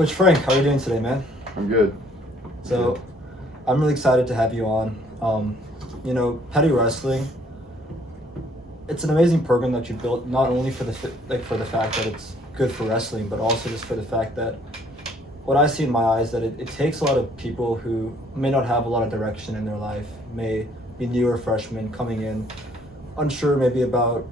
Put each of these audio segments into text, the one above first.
Coach Frank, how are you doing today, man? I'm good. So, I'm really excited to have you on. Peddie Wrestling, it's an amazing program that you built, not only for the fact that it's good for wrestling, but also just for the fact that what I see in my eyes that it takes a lot of people who may not have a lot of direction in their life, may be newer freshmen coming in, unsure maybe about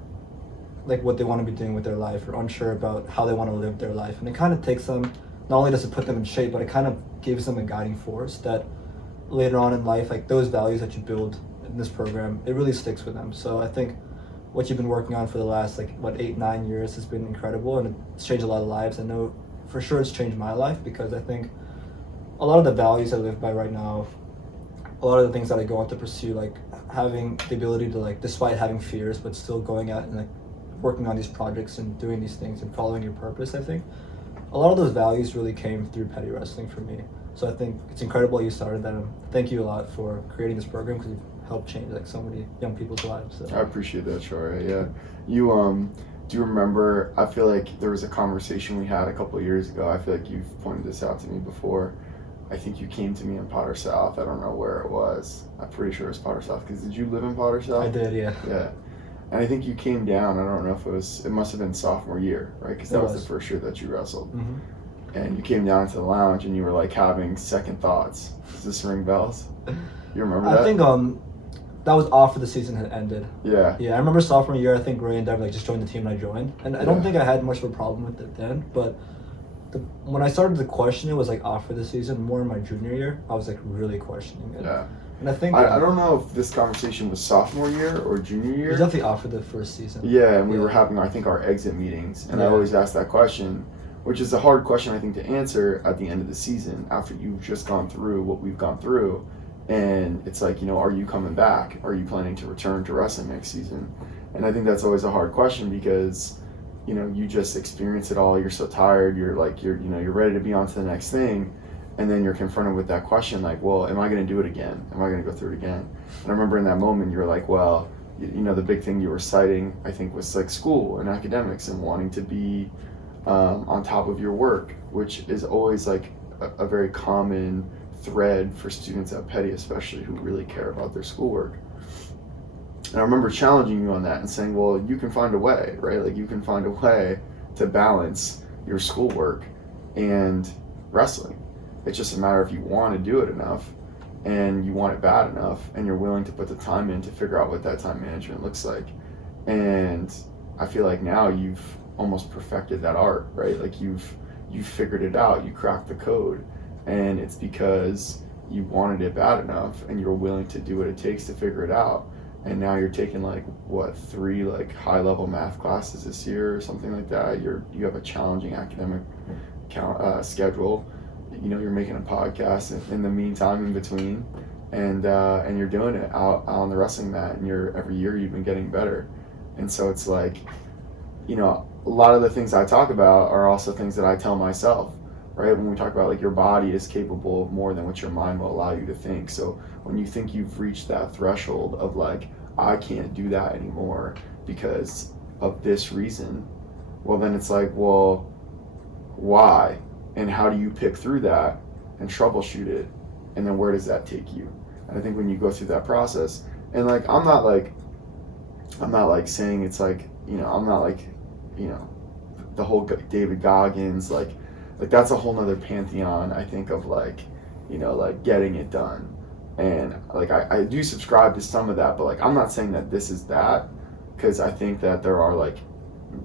like what they want to be doing with their life or unsure about how they want to live their life. And it kind of takes them, not only does it put them in shape, but it kind of gives them a guiding force that later on in life, like those values that you build in this program, it really sticks with them. So I think what you've been working on for the last 8-9 years has been incredible, and it's changed a lot of lives. I know for sure it's changed my life, because I think a lot of the values I live by right now, a lot of the things that I go on to pursue, like having the ability to despite having fears, but still going out and working on these projects and doing these things and following your purpose, I think a lot of those values really came through Peddie Wrestling for me. So I think it's incredible you started that. Thank you a lot for creating this program, because you've helped change so many young people's lives. So. I appreciate that, Shaurya. Yeah. You do you remember, I feel like there was a conversation we had a couple of years ago. I feel like you've pointed this out to me before. I think you came to me in Potter South. I don't know where it was. I'm pretty sure it was Potter South, because did you live in Potter South? I did, yeah. Yeah. And I think you came down, I don't know if it must have been sophomore year, right? Because that was the first year that you wrestled. Mm-hmm. And you came down to the lounge and you were having second thoughts. Does this ring bells? You remember that? I think that was after the season had ended. Yeah. Yeah, I remember sophomore year, I think Ray and Dev just joined the team and I joined. And I don't think I had much of a problem with it then, but when I started to question it was after the season, more in my junior year, I was really questioning it. Yeah. And I think I don't know if this conversation was sophomore year or junior year. It was definitely after the first season. Yeah, and we were having, I think, our exit meetings, and I always asked that question, which is a hard question, I think, to answer at the end of the season after you've just gone through what we've gone through. And it's are you coming back? Are you planning to return to wrestling next season? And I think that's always a hard question, because you just experience it all. You're so tired. You're you're ready to be on to the next thing. And then you're confronted with that question, well, am I going to do it again? Am I going to go through it again? And I remember in that moment, you were well, the big thing you were citing, I think, was school and academics and wanting to be on top of your work, which is always a very common thread for students at Peddie, especially, who really care about their schoolwork. And I remember challenging you on that and saying, well, you can find a way, right? You can find a way to balance your schoolwork and wrestling. It's just a matter if you want to do it enough, and you want it bad enough, and you're willing to put the time in to figure out what that time management looks like. And I feel now you've almost perfected that art, right? You've figured it out, you cracked the code, and it's because you wanted it bad enough and you're willing to do what it takes to figure it out. And now you're taking 3 high level math classes this year or something like that. You have a challenging academic schedule. You're making a podcast in the meantime, in between, and you're doing it out on the wrestling mat, and every year you've been getting better. And so it's a lot of the things I talk about are also things that I tell myself, right? When we talk about your body is capable of more than what your mind will allow you to think. So when you think you've reached that threshold of I can't do that anymore because of this reason, well, then it's well, why? And how do you pick through that and troubleshoot it? And then where does that take you? And I think when you go through that process, and I'm not saying it's I'm not the whole David Goggins, that's a whole nother pantheon, I think, of getting it done. And I do subscribe to some of that, but I'm not saying that this is that, because I think that there are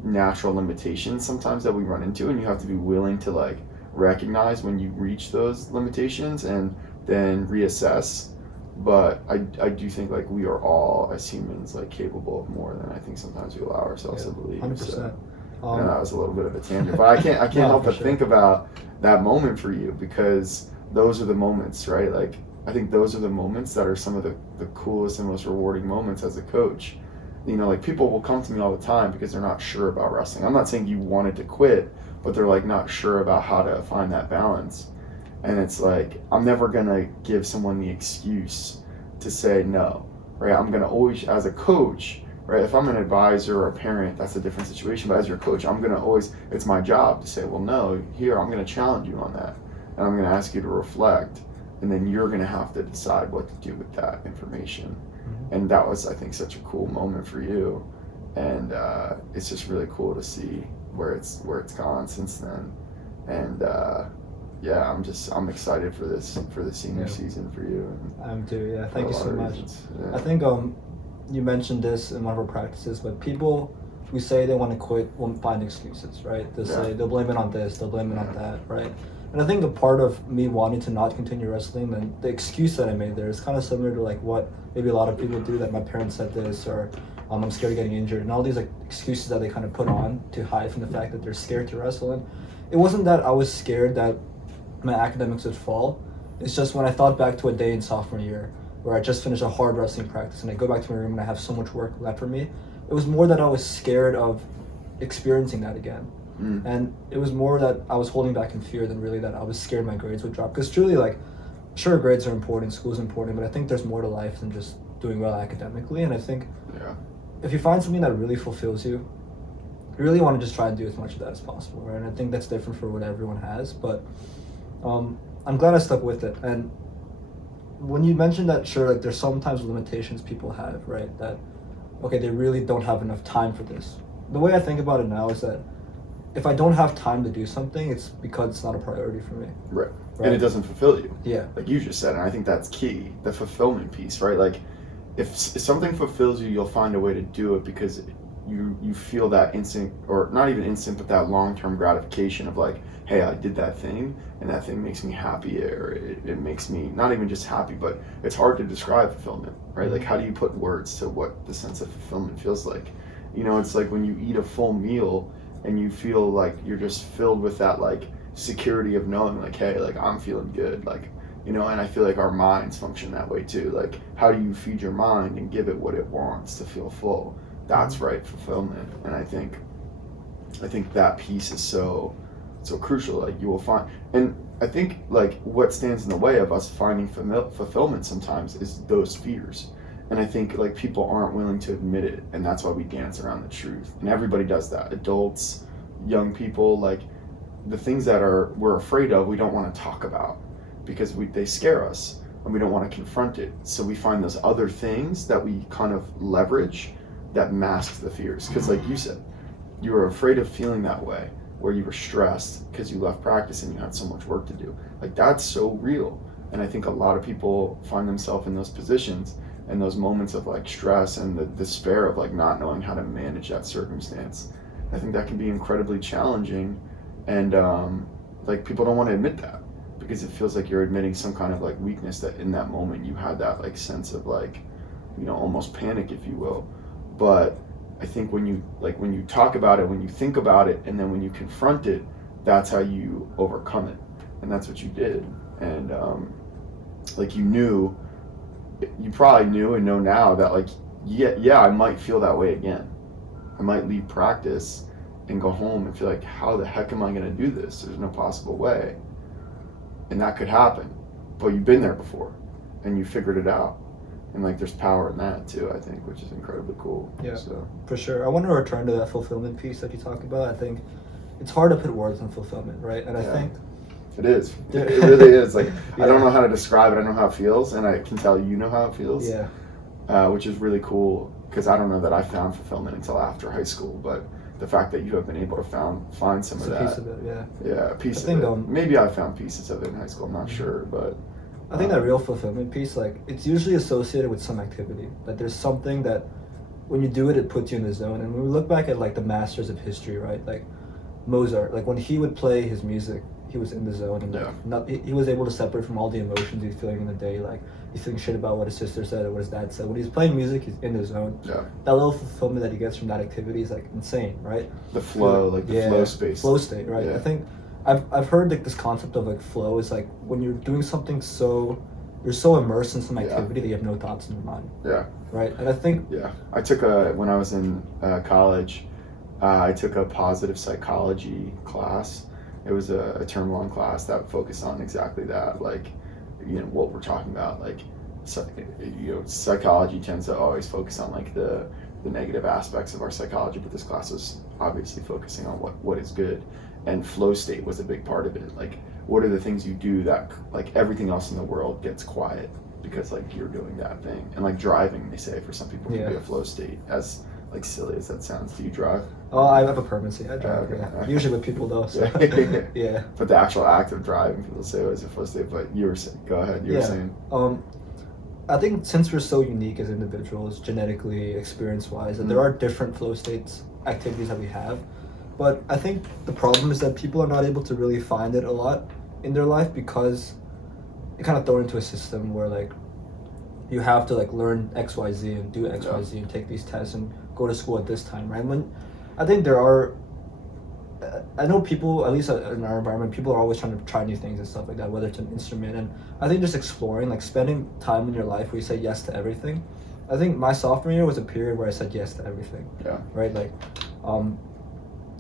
natural limitations sometimes that we run into, and you have to be willing to recognize when you reach those limitations and then reassess. But I do think we are all, as humans, capable of more than I think sometimes we allow ourselves to believe. 100%. So, and that was a little bit of a tangent, but I can't help but think about that moment for you, because those are the moments, right? I think those are the moments that are some of the coolest and most rewarding moments as a coach. People will come to me all the time because they're not sure about wrestling. I'm not saying you wanted to quit, but they're not sure about how to find that balance. And it's I'm never gonna give someone the excuse to say no, right? I'm gonna always, as a coach, right? If I'm an advisor or a parent, that's a different situation. But as your coach, I'm gonna always, it's my job to say, well, no, here, I'm gonna challenge you on that, and I'm gonna ask you to reflect, and then you're gonna have to decide what to do with that information. And that was, I think, such a cool moment for you, and it's just really cool to see where it's gone since then. And yeah, I'm excited for this senior season for you. I'm too. Yeah, thank you so much. Yeah. I think you mentioned this in one of our practices, but people who say they want to quit won't find excuses, right? They'll say they'll blame it on this, they'll blame it on that, right? And I think a part of me wanting to not continue wrestling, and the excuse that I made there is kind of similar to like what maybe a lot of people do, that my parents said this, or I'm scared of getting injured, and all these like excuses that they kind of put on to hide from the fact that they're scared to wrestle. And it wasn't that I was scared that my academics would fall. It's just when I thought back to a day in sophomore year where I just finished a hard wrestling practice and I go back to my room and I have so much work left for me, it was more that I was scared of experiencing that again. And it was more that I was holding back in fear than really that I was scared my grades would drop. Because truly, like, sure, grades are important, school's important, but I think there's more to life than just doing well academically. And I think if you find something that really fulfills you, you really want to just try and do as much of that as possible, right? And I think that's different for what everyone has, but I'm glad I stuck with it. And when you mentioned that, sure, like there's sometimes limitations people have, right? That, okay, they really don't have enough time for this. The way I think about it now is that if I don't have time to do something, it's because it's not a priority for me. Right. And it doesn't fulfill you. Yeah. Like you just said, and I think that's key, the fulfillment piece, right? Like if something fulfills you, you'll find a way to do it because you feel that instant, or not even instant, but that long-term gratification of like, hey, I did that thing, and that thing makes me happy, or it makes me not even just happy, but it's hard to describe fulfillment, right? Like how do you put words to what the sense of fulfillment feels like? You know, it's like when you eat a full meal and you feel like you're just filled with that like security of knowing like, hey, like I'm feeling good, like, you know. And I feel like our minds function that way too. Like how do you feed your mind and give it what it wants to feel full? That's right fulfillment. And I think that piece is so crucial. Like you will find, and I think like what stands in the way of us finding fulfillment sometimes is those fears. And I think like people aren't willing to admit it, and that's why we dance around the truth. And everybody does that. Adults, young people, like the things that we're afraid of, we don't want to talk about because they scare us and we don't want to confront it. So we find those other things that we kind of leverage that masks the fears. Because like you said, you were afraid of feeling that way, where you were stressed because you left practice and you had so much work to do. Like that's so real. And I think a lot of people find themselves in those positions and those moments of like stress and the despair of like not knowing how to manage that circumstance. I think that can be incredibly challenging, and like people don't want to admit that because it feels like you're admitting some kind of like weakness, that in that moment you had that like sense of like, you know, almost panic, if you will. But I think when you talk about it, when you think about it, and then when you confront it, that's how you overcome it. And that's what you did. And like you probably knew and know now that like, yeah, I might feel that way again. I might leave practice and go home and feel like, how the heck am I going to do this? There's no possible way. And that could happen. But you've been there before and you figured it out. And like there's power in that too, I think, which is incredibly cool. Yeah, so for sure. I want to return to that fulfillment piece that you talked about. I think it's hard to put words on fulfillment, right? And I think it is. It really is. Like I don't know how to describe it. I know how it feels, and I can tell you know how it feels. Yeah. Which is really cool, because I don't know that I found fulfillment until after high school, but the fact that you have been able to find some of that. Piece of it, yeah. Yeah, a piece of it. Maybe I found pieces of it in high school. I'm not sure, but I think that real fulfillment piece, like it's usually associated with some activity. Like there's something that when you do it, it puts you in the zone. And when we look back at like the masters of history, right? Like Mozart, like when he would play his music, he was in the zone, and like he was able to separate from all the emotions he's feeling in the day. Like he's feeling shit about what his sister said or what his dad said. When he's playing music, he's in the zone. Yeah. That little fulfillment that he gets from that activity is like insane, right? The flow, like the flow space. Flow state, right? Yeah. I think I've heard like this concept of like flow is like when you're doing something you're so immersed in some activity that you have no thoughts in your mind. Yeah. Right? And I think I took when I was in college, I took a positive psychology class. It was a term-long class that focused on exactly that, like, you know, what we're talking about. Like, psychology tends to always focus on like the the negative aspects of our psychology, but this class was obviously focusing on what is good, and flow state was a big part of it. Like, what are the things you do that like everything else in the world gets quiet because like you're doing that thing? And like driving, they say for some people can be a flow state. As like silly as that sounds, do you drive? Oh, I have a permanency. I drive. Okay. Usually with people though. So. Yeah. But the actual act of driving, people say it was a flow state. But you were saying, go ahead. You were saying. I think since we're so unique as individuals, genetically, experience-wise, that there are different flow states, activities that we have. But I think the problem is that people are not able to really find it a lot in their life because you kind of throw into a system where like you have to like learn X, Y, Z and do X, Y, Z and take these tests and go to school at this time, right? When I think there are, I know people, at least in our environment, people are always trying to try new things and stuff like that, whether it's an instrument. And I think just exploring, like spending time in your life where you say yes to everything. I think my sophomore year was a period where I said yes to everything. Yeah. Right? Like,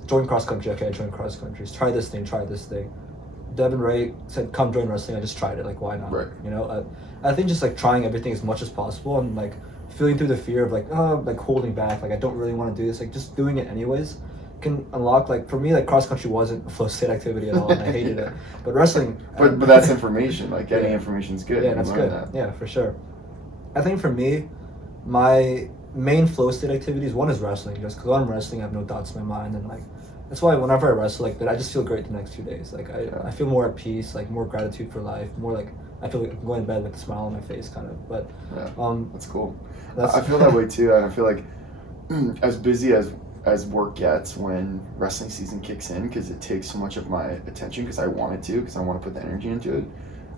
join cross country. Okay, I joined cross country. Try this thing. Devin Ray said, come join wrestling. I just tried it. Like, why not? Right. You know, I think just like trying everything as much as possible and like feeling through the fear of like, like holding back. Like, I don't really want to do this. Like, just doing it anyways can unlock, like, for me, like cross country wasn't a flow state activity at all and I hated it. But wrestling. But that's information. Like, getting information is good. Yeah, that's good. Yeah, for sure. I think for me, my main flow state activities, one is wrestling. Just because when I'm wrestling, I have no thoughts in my mind. And like, that's why whenever I wrestle, like, I just feel great the next 2 days. Like, I feel more at peace, like, more gratitude for life, more like, I feel like I'm going to bed with a smile on my face, kind of. But that's cool. I feel that way too. And I feel like as busy as work gets when wrestling season kicks in, because it takes so much of my attention because I want it to, because I want to put the energy into it.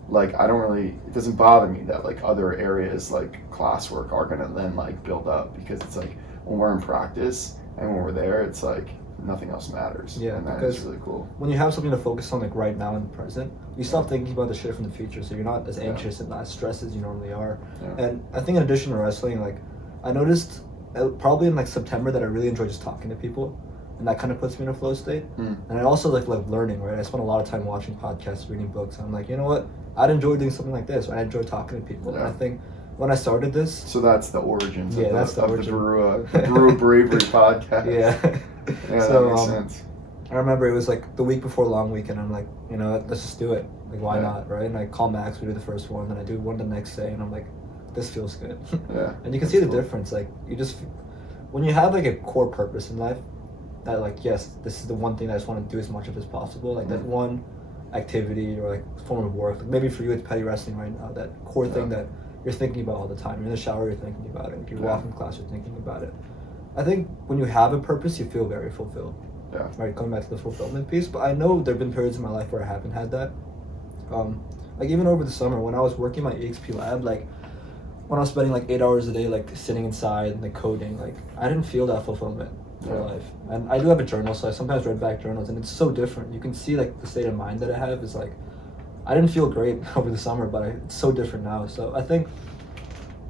Like, it doesn't bother me that like other areas like classwork are gonna then like build up, because it's like when we're in practice and when we're there, it's like nothing else matters. Yeah, and that is really cool. When you have something to focus on, like right now in the present, you stop thinking about the shit from the future, so you're not as anxious and not as stressed as you normally are. And I think in addition to wrestling, like I noticed probably in like September that I really enjoy just talking to people, and that kind of puts me in a flow state. And I also like learning, right? I spend a lot of time watching podcasts, reading books, and I'm like, you know what? I'd enjoy doing something like this, or I enjoy talking to people. And I think when I started this, so that's the origins of the Baruah Bravery podcast. Yeah, so that makes sense. I remember it was like the week before long weekend. I'm like, you know, let's just do it. Like, why not, right? And I call Max, we do the first one, then I do one the next day, and I'm like, this feels good. And you can see the difference. Like, you just, when you have like a core purpose in life, that like, yes, this is the one thing I just want to do as much of as possible. Like that one activity or like form of work. Like maybe for you it's Peddie wrestling right now. That core thing that you're thinking about all the time. You're in the shower, you're thinking about it. Like you're walking class, you're thinking about it. I think when you have a purpose, you feel very fulfilled. Right, coming back to the fulfillment piece. But I know there have been periods in my life where I haven't had that. Like even over the summer when I was working my EXP lab, like when I was spending like 8 hours a day like sitting inside and like coding, like I didn't feel that fulfillment in my life. And I do have a journal, so I sometimes read back journals, and it's so different. You can see like the state of mind that I have is like, I didn't feel great over the summer, but it's so different now. So I think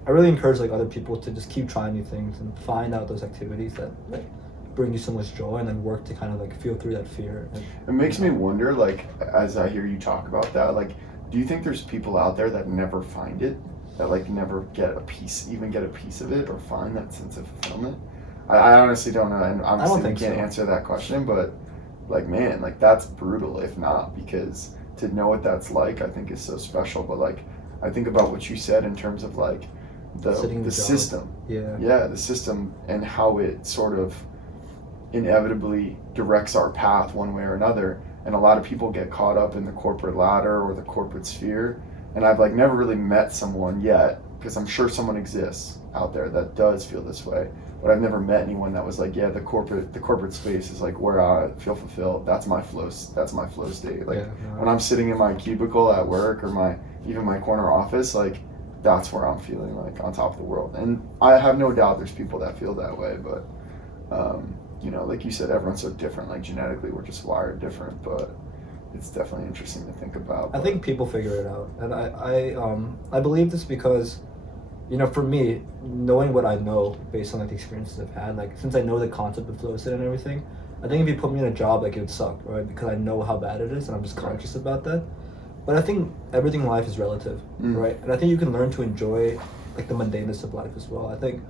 I really encourage like other people to just keep trying new things and find out those activities that like bring you so much joy, and then work to kind of like feel through that fear. And, it makes me wonder, like, as I hear you talk about that, like, do you think there's people out there that never find it, that like never get a piece of it, or find that sense of fulfillment? I honestly don't know, and obviously can't answer that question, but like, man, like that's brutal if not, because to know what that's like, I think is so special. But like, I think about what you said in terms of like the system, the system, and how it sort of inevitably directs our path one way or another. And a lot of people get caught up in the corporate ladder or the corporate sphere, and I've like never really met someone yet, because I'm sure someone exists out there that does feel this way, but I've never met anyone that was like, yeah, the corporate space is like where I feel fulfilled. That's my flow state. Like when I'm sitting in my cubicle at work, or even my corner office, like that's where I'm feeling like on top of the world. And I have no doubt there's people that feel that way, but you know, like you said, everyone's so different. Like genetically, we're just wired different, but it's definitely interesting to think about. I think people figure it out, and I believe this because, you know, for me, knowing what I know based on like the experiences I've had, like since I know the concept of flow state and everything, I think if you put me in a job, like it would suck, right? Because I know how bad it is, and I'm just conscious about that. But I think everything in life is relative, right? And I think you can learn to enjoy like the mundaneness of life as well. I think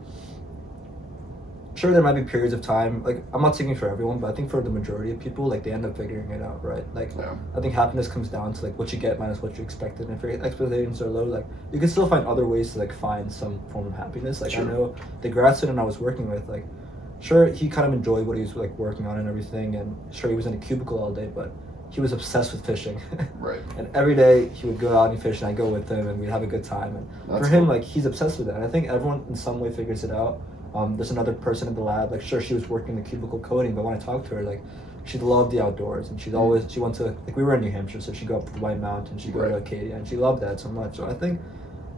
sure there might be periods of time, like I'm not speaking for everyone, but I think for the majority of people, like they end up figuring it out, right? Like I think happiness comes down to like what you get minus what you expected, and if your expectations are low, like you can still find other ways to like find some form of happiness. Like I know the grad student I was working with, like sure he kind of enjoyed what he was like working on and everything, and sure he was in a cubicle all day, but he was obsessed with fishing. Right. And every day he would go out and fish, and I'd go with him, and we'd have a good time. And for him, like he's obsessed with it. And I think everyone in some way figures it out. There's another person in the lab, like sure she was working the cubicle coding, but when I talked to her, like she loved the outdoors, and she went to, like we were in New Hampshire, so she'd go up to the White Mountains, she'd go to Acadia, and she loved that so much. So I think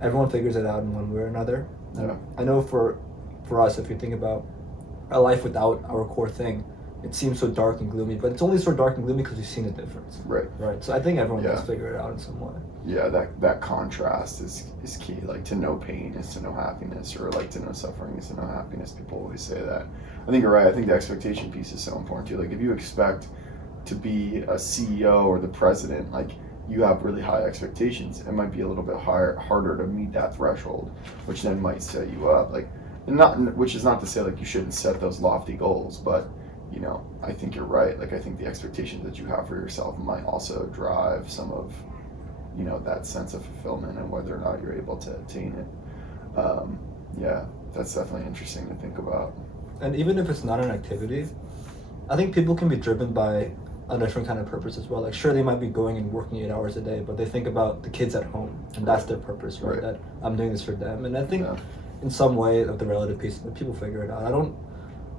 everyone figures it out in one way or another. Yeah. I know for us, if you think about a life without our core thing, it seems so dark and gloomy, but it's only so dark and gloomy because we've seen the difference. Right. So I think everyone does figure it out in some way. Yeah, that contrast is key. Like to know pain is to know happiness, or like to know suffering is to know happiness. People always say that. I think you're right. I think the expectation piece is so important too. Like if you expect to be a CEO or the president, like you have really high expectations, it might be a little bit harder to meet that threshold, which then might set you up. Like which is not to say like you shouldn't set those lofty goals, but you know, I think you're right. Like I think the expectations that you have for yourself might also drive some of, you know, that sense of fulfillment and whether or not you're able to attain it. Yeah, that's definitely interesting to think about. And even if it's not an activity, I think people can be driven by a different kind of purpose as well. Like sure they might be going and working 8 hours a day, but they think about the kids at home, and that's their purpose, right? That I'm doing this for them. And I think in some way of the relative piece, people figure it out.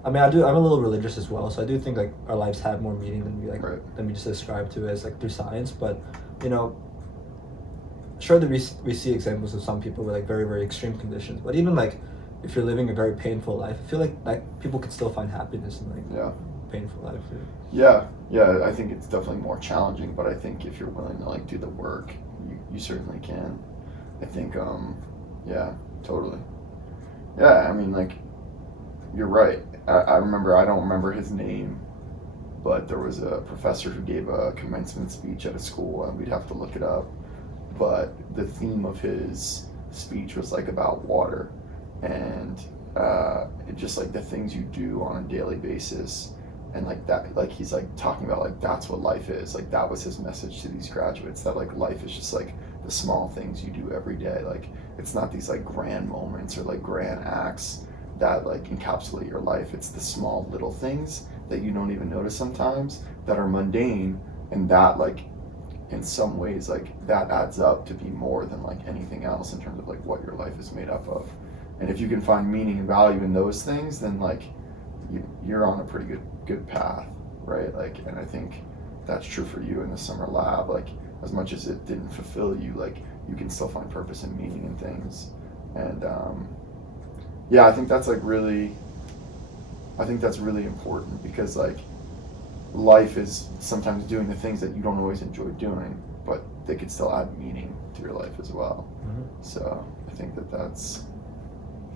I'm a little religious as well, so I do think like our lives have more meaning than we just ascribe to as like through science. But you know, sure that we see examples of some people with like very, very extreme conditions, but even like if you're living a very painful life, I feel like people can still find happiness in like painful life. Yeah, I think it's definitely more challenging, but I think if you're willing to like do the work, you certainly can. I think yeah, totally. Yeah, I mean like you're right. I remember, I don't remember his name, but there was a professor who gave a commencement speech at a school, and we'd have to look it up. But the theme of his speech was like about water, and it just like the things you do on a daily basis, and like that, like he's like talking about like that's what life is. Like that was his message to these graduates, that like life is just like the small things you do every day. Like it's not these like grand moments or like grand acts that like encapsulate your life. It's the small little things that you don't even notice sometimes that are mundane, and that like in some ways like that adds up to be more than like anything else in terms of like what your life is made up of. And if you can find meaning and value in those things, then like you're on a pretty good path, right? Like, and I think that's true for you in the summer lab. Like as much as it didn't fulfill you, like you can still find purpose and meaning in things. And yeah, I think that's really important, because like life is sometimes doing the things that you don't always enjoy doing, but they could still add meaning to your life as well. So I think that's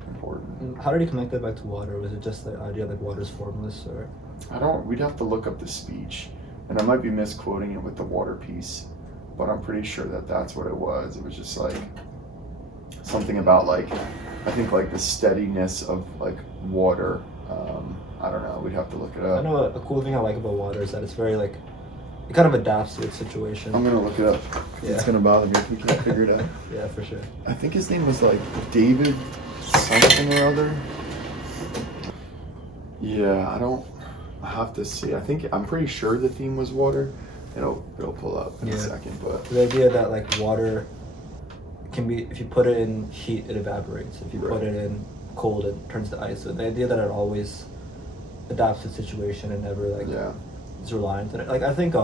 important. And how did you connect that back to water? Was it just the idea that water is formless, or? We'd have to look up the speech, and I might be misquoting it with the water piece, but I'm pretty sure that that's what it was. It was just like something about like, I think like the steadiness of like water. I don't know, we'd have to look it up. I know a cool thing I like about water is that it's very like, it kind of adapts to its situation. I'm gonna look it up. It's gonna bother me if we can't figure it out. Yeah, for sure. I think his name was like David something or other. Yeah, I have to see. I'm pretty sure the theme was water. It'll pull up in a second, but the idea that like water can be, if you put it in heat, it evaporates. If you put it in cold, it turns to ice. So the idea that it always adapts to the situation and never like is reliant on it. Like I think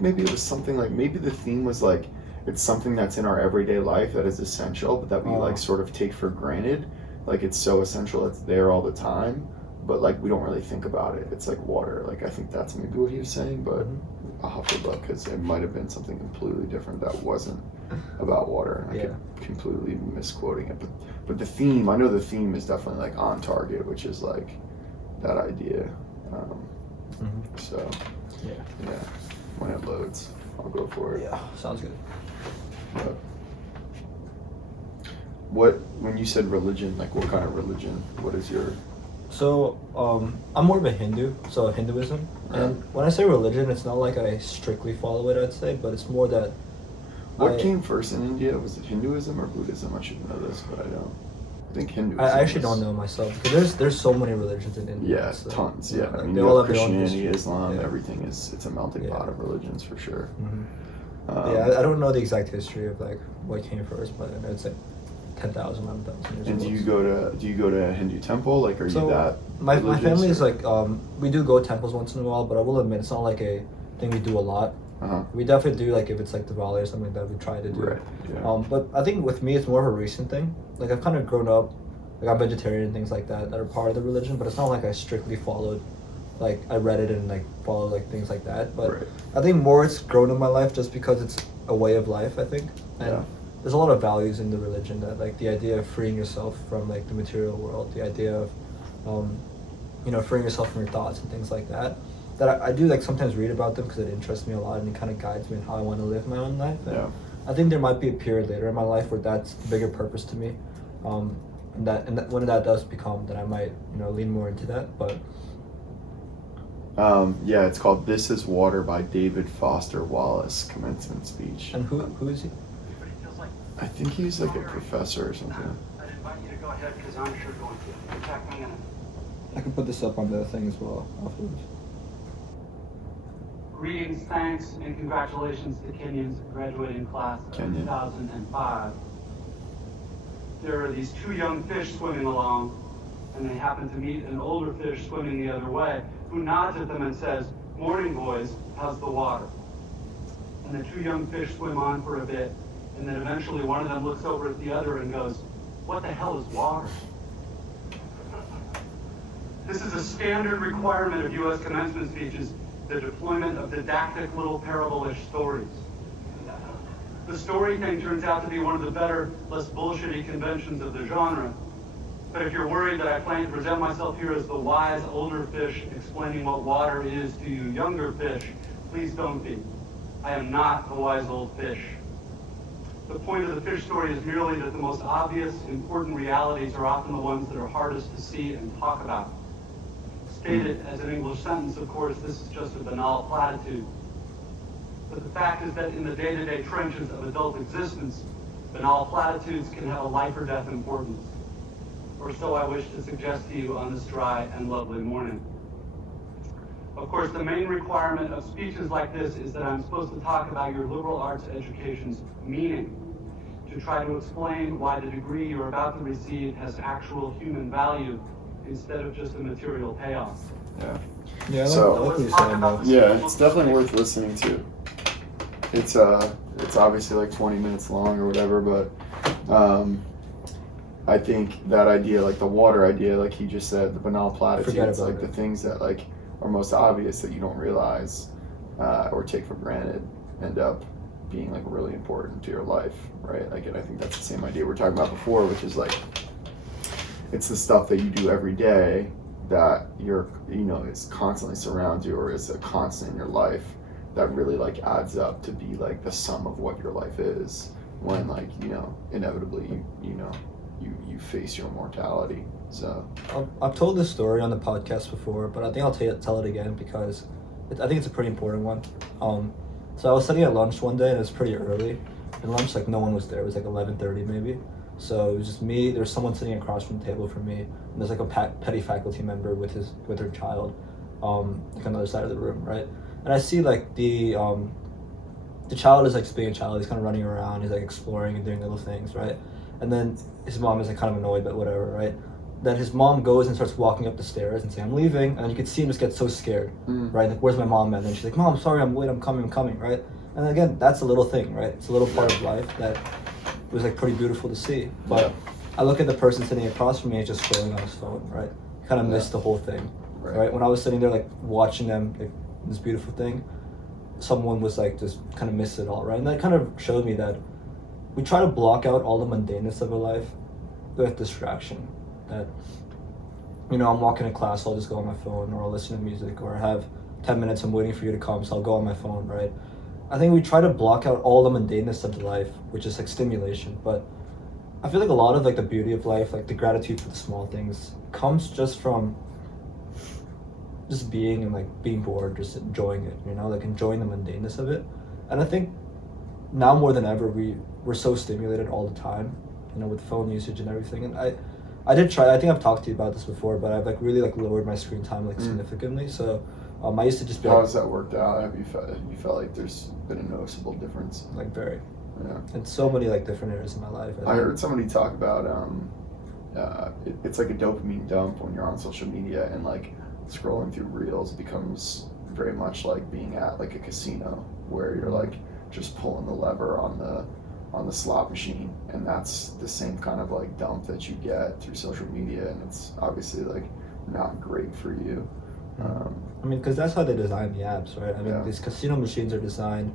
maybe it was something like, maybe the theme was like, it's something that's in our everyday life that is essential, but that we like sort of take for granted. Like it's so essential, it's there all the time, but like we don't really think about it. It's like water. Like I think that's maybe what he was saying, but I'll have to look, because it might have been something completely different that wasn't about water, and I could completely misquoting it. But the theme, I know the theme is definitely like on target, which is like that idea. So yeah, when it loads, I'll go for it. Yeah, sounds good. But when you said religion, like what kind of religion? What is your So, I'm more of a Hindu, so Hinduism. And when I say religion, it's not like I strictly follow it, I'd say, but it's more that What came first in India? Was it Hinduism or Buddhism? I should know this, but I don't. I think Hinduism. I actually don't know myself because there's so many religions in India. Yeah, so, tons. Yeah, I mean, they you all have have their own Christianity, history. Islam, Yeah. everything it's a melting pot of religions for sure. Yeah, I don't know the exact history of like what came first, but I know it's like 10,000, 11,000 years And ago. do you go to a Hindu temple? Like, are you that? My religious, family is or- like we do go to temples once in a while, but I will admit it's not like a thing we do a lot. We definitely do, like if it's like Diwali or something like that, we try to do. Right. Yeah. But I think with me it's more of a recent thing. Like I've kind of grown up, like I'm vegetarian and things like that are part of the religion, but it's not like I strictly followed, like I read it and like followed like things like that. But Right. I think more it's grown in my life just because it's a way of life, I think. And Yeah. there's a lot of values in the religion that like the idea of freeing yourself from like the material world, the idea of freeing yourself from your thoughts and things like that. That I do like sometimes read about them because it interests me a lot and it kind of guides me in how I want to live my own life. And Yeah. I think there might be a period later in my life where that's a bigger purpose to me, and that when that does become, then I might lean more into that. But Yeah, it's called "This Is Water" by David Foster Wallace. Commencement speech. and who is he? I think he's like a professor or something. I'd invite you to go ahead because I'm sure going to protect me. I can put this up on the thing as well afterwards. Greetings, thanks, and congratulations to Kenyon's graduating class of Kenyon. 2005. There are these two young fish swimming along, and they happen to meet an older fish swimming the other way, who nods at them and says, "Morning, boys, how's the water?" And the two young fish swim on for a bit, and then eventually one of them looks over at the other and goes, "What the hell is water?" This is a standard requirement of U.S. commencement speeches, the deployment of didactic little parable-ish stories. The story thing turns out to be one of the better, less bullshitty conventions of the genre. But if you're worried that I plan to present myself here as the wise older fish explaining what water is to you younger fish, please don't be. I am not the wise old fish. The point of the fish story is merely that the most obvious, important realities are often the ones that are hardest to see and talk about. Stated as an English sentence, of course, this is just a banal platitude. But the fact is that in the day-to-day trenches of adult existence, banal platitudes can have a life or death importance. Or so I wish to suggest to you on this dry and lovely morning. Of course, the main requirement of speeches like this is that I'm supposed to talk about your liberal arts education's meaning, to try to explain why the degree you're about to receive has actual human value instead of just a material payoff. Yeah. Yeah, So- I like what you're saying though. Yeah, it's definitely worth listening to. It's obviously like 20 minutes long or whatever, but I think that idea, like the water idea, like he just said, the banal Forget platitudes, about like it. the things that like are most obvious that you don't realize or take for granted, end up being like really important to your life, right? Like, and I think that's the same idea we were talking about before, which is like it's the stuff that you do every day that is constantly surrounds you or is a constant in your life that really like adds up to be like the sum of what your life is when like inevitably you face your mortality. So I've told this story on the podcast before, but I think I'll tell it again because I think it's a pretty important one. So I was sitting at lunch one day and it was pretty early. And lunch, like no one was there. It was like 11:30 maybe. So it was just me. There was someone sitting across from the table from me, and there's like a Peddie faculty member with her child, like on the other side of the room, right? And I see like the child is like being a child. He's kind of running around. He's like exploring and doing little things, right? And then his mom is like kind of annoyed, but whatever, right? Then his mom goes and starts walking up the stairs and saying, "I'm leaving," and you can see him just get so scared, right? Like, "Where's my mom at?" And then she's like, "Mom, sorry, I'm late. I'm coming," right? And again, that's a little thing, right? It's a little part of life that was like pretty beautiful to see. But I look at the person sitting across from me just scrolling on his phone, right? Kind of missed the whole thing, right? When I was sitting there like watching them, like this beautiful thing, someone was like just kind of missed it all, right? And that kind of showed me that we try to block out all the mundaneness of a life with distraction. That, I'm walking to class, I'll just go on my phone, or I'll listen to music, or I have 10 minutes, I'm waiting for you to come, so I'll go on my phone, right? I think we try to block out all the mundaneness of the life, which is like stimulation, but I feel like a lot of like the beauty of life, like the gratitude for the small things, comes just from just being and like being bored, just enjoying it, you know, like enjoying the mundaneness of it. And I think now more than ever we're so stimulated all the time, you know, with phone usage and everything. And I did try. I think I've talked to you about this before, but I've like really like lowered my screen time like significantly. So I used to just be How like, has that worked out? Have you felt like there's been a noticeable difference? like very, Yeah. in so many like different areas in my life. I heard somebody talk about it's like a dopamine dump when you're on social media, and like scrolling through reels becomes very much like being at like a casino where you're like just pulling the lever on the slot machine, and that's the same kind of like dump that you get through social media, and it's obviously like not great for you. I mean, because that's how they design the apps, right? I mean, Yeah. these casino machines are designed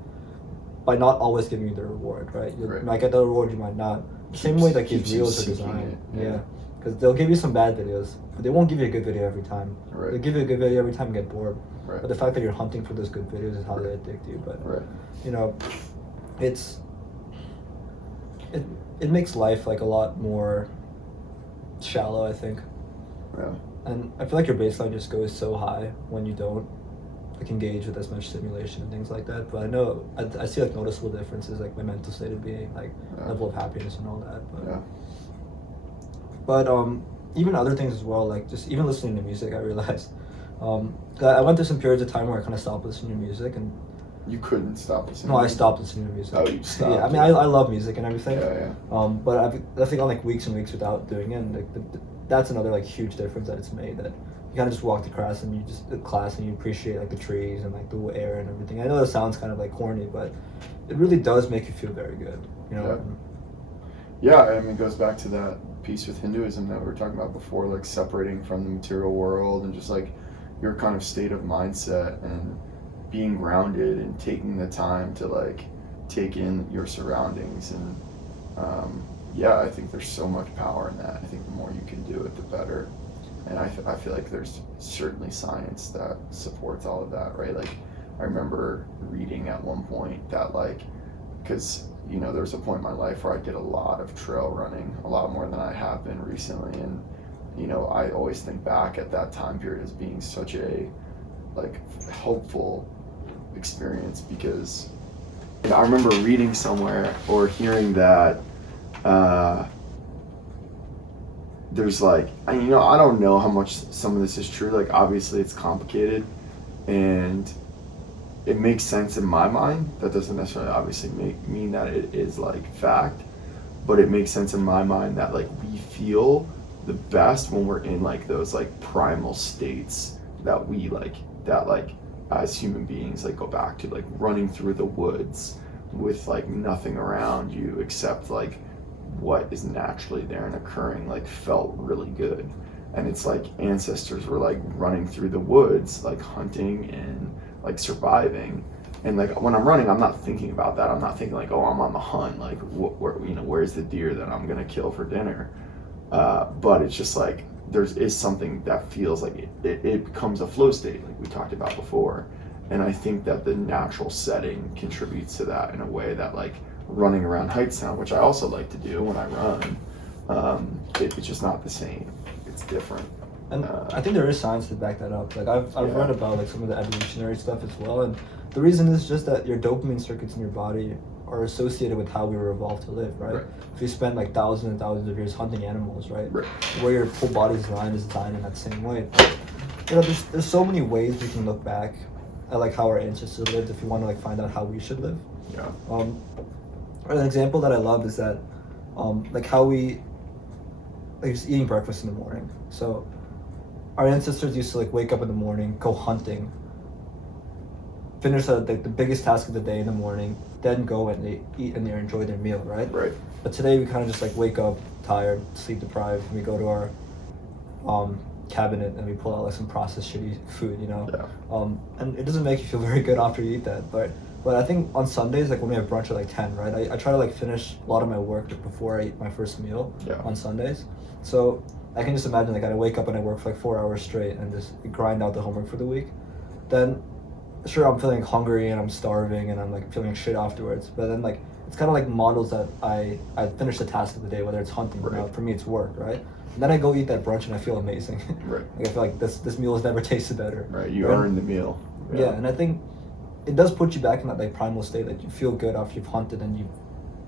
by not always giving you the reward, right? You Right. might get the reward, you might not. The same way like these Keeps you reels are seeking designed. it, yeah. Yeah. Because they'll give you some bad videos, but they won't give you a good video every time. Right. They'll give you a good video every time you get bored. Right. But the fact that you're hunting for those good videos is how they addict you. But Right. you know, it makes life like a lot more shallow, I think. Yeah. And I feel like your baseline just goes so high when you don't like engage with as much stimulation and things like that. But I know I see like noticeable differences, like my mental state of being, like Yeah. level of happiness and all that. But Yeah. but even other things as well, like just even listening to music, I realized I went through some periods of time where I kind of stopped listening to music, and You couldn't stop listening. no, to I stopped listening to music. Oh, you stopped. Yeah, I mean, I love music and everything. Yeah, yeah. But I think on like weeks and weeks without doing it, and like that's another like huge difference that it's made. That you kind of just walk to class and you appreciate like the trees and like the air and everything. I know that sounds kind of like corny, but it really does make you feel very good. You know. Yeah, I mean, it goes back to that piece with Hinduism that we were talking about before, like separating from the material world and just like your kind of state of mindset and being grounded and taking the time to like take in your surroundings. And yeah, I think there's so much power in that. I think the more you can do it, the better. And I feel like there's certainly science that supports all of that, right? Like I remember reading at one point that like, because you know, there was a point in my life where I did a lot of trail running, a lot more than I have been recently. And, you know, I always think back at that time period as being such a, like, helpful experience because you know, I remember reading somewhere or hearing that there's like, you know, I don't know how much some of this is true. Like, obviously it's complicated and it makes sense in my mind. That doesn't necessarily obviously mean that it is like fact, but it makes sense in my mind that like we feel the best when we're in like those like primal states that we like as human beings like go back to, like running through the woods with like nothing around you except like what is naturally there and occurring, like felt really good. And it's like ancestors were like running through the woods, like hunting and like surviving. And like when I'm running, I'm not thinking about that. I'm not thinking like, oh, I'm on the hunt, like where's the deer that I'm gonna kill for dinner. But it's just like is something that feels like it becomes a flow state, like we talked about before. And I think that the natural setting contributes to that in a way that like running around Hightstown, which I also like to do when I run, it's just not the same. It's different. And I think there is science to back that up. Like I've read about like some of the evolutionary stuff as well, and the reason is just that your dopamine circuits in your body are associated with how we were evolved to live, right? If you spend like thousands and thousands of years hunting animals, right? Where your whole body's designed is designed in that same way. But, you know, there's so many ways we can look back at like how our ancestors lived if you want to like find out how we should live. Yeah. An example that I love is that like how we like just eating breakfast in the morning. So our ancestors used to like wake up in the morning, go hunting, finish the biggest task of the day in the morning, then go and they eat and they enjoy their meal, right? Right. But today we kind of just like wake up tired, sleep deprived, and we go to our cabinet and we pull out like some processed shitty food, you know? Yeah. And it doesn't make you feel very good after you eat that, but I think on Sundays, like when we have brunch at like 10, right? I try to like finish a lot of my work before I eat my first meal on Sundays. So I can just imagine like I wake up and I work for like 4 hours straight and just grind out the homework for the week. Then sure, I'm feeling hungry and I'm starving and I'm like feeling shit afterwards, but then like it's kind of like models that I finish the task of the day, whether it's hunting or not. For me, it's work, right? And then I go eat that brunch and I feel amazing. Right. Like I feel like this meal has never tasted better. Right. You earned the meal. Yeah, and I think it does put you back in that like primal state that you feel good after you've hunted and you've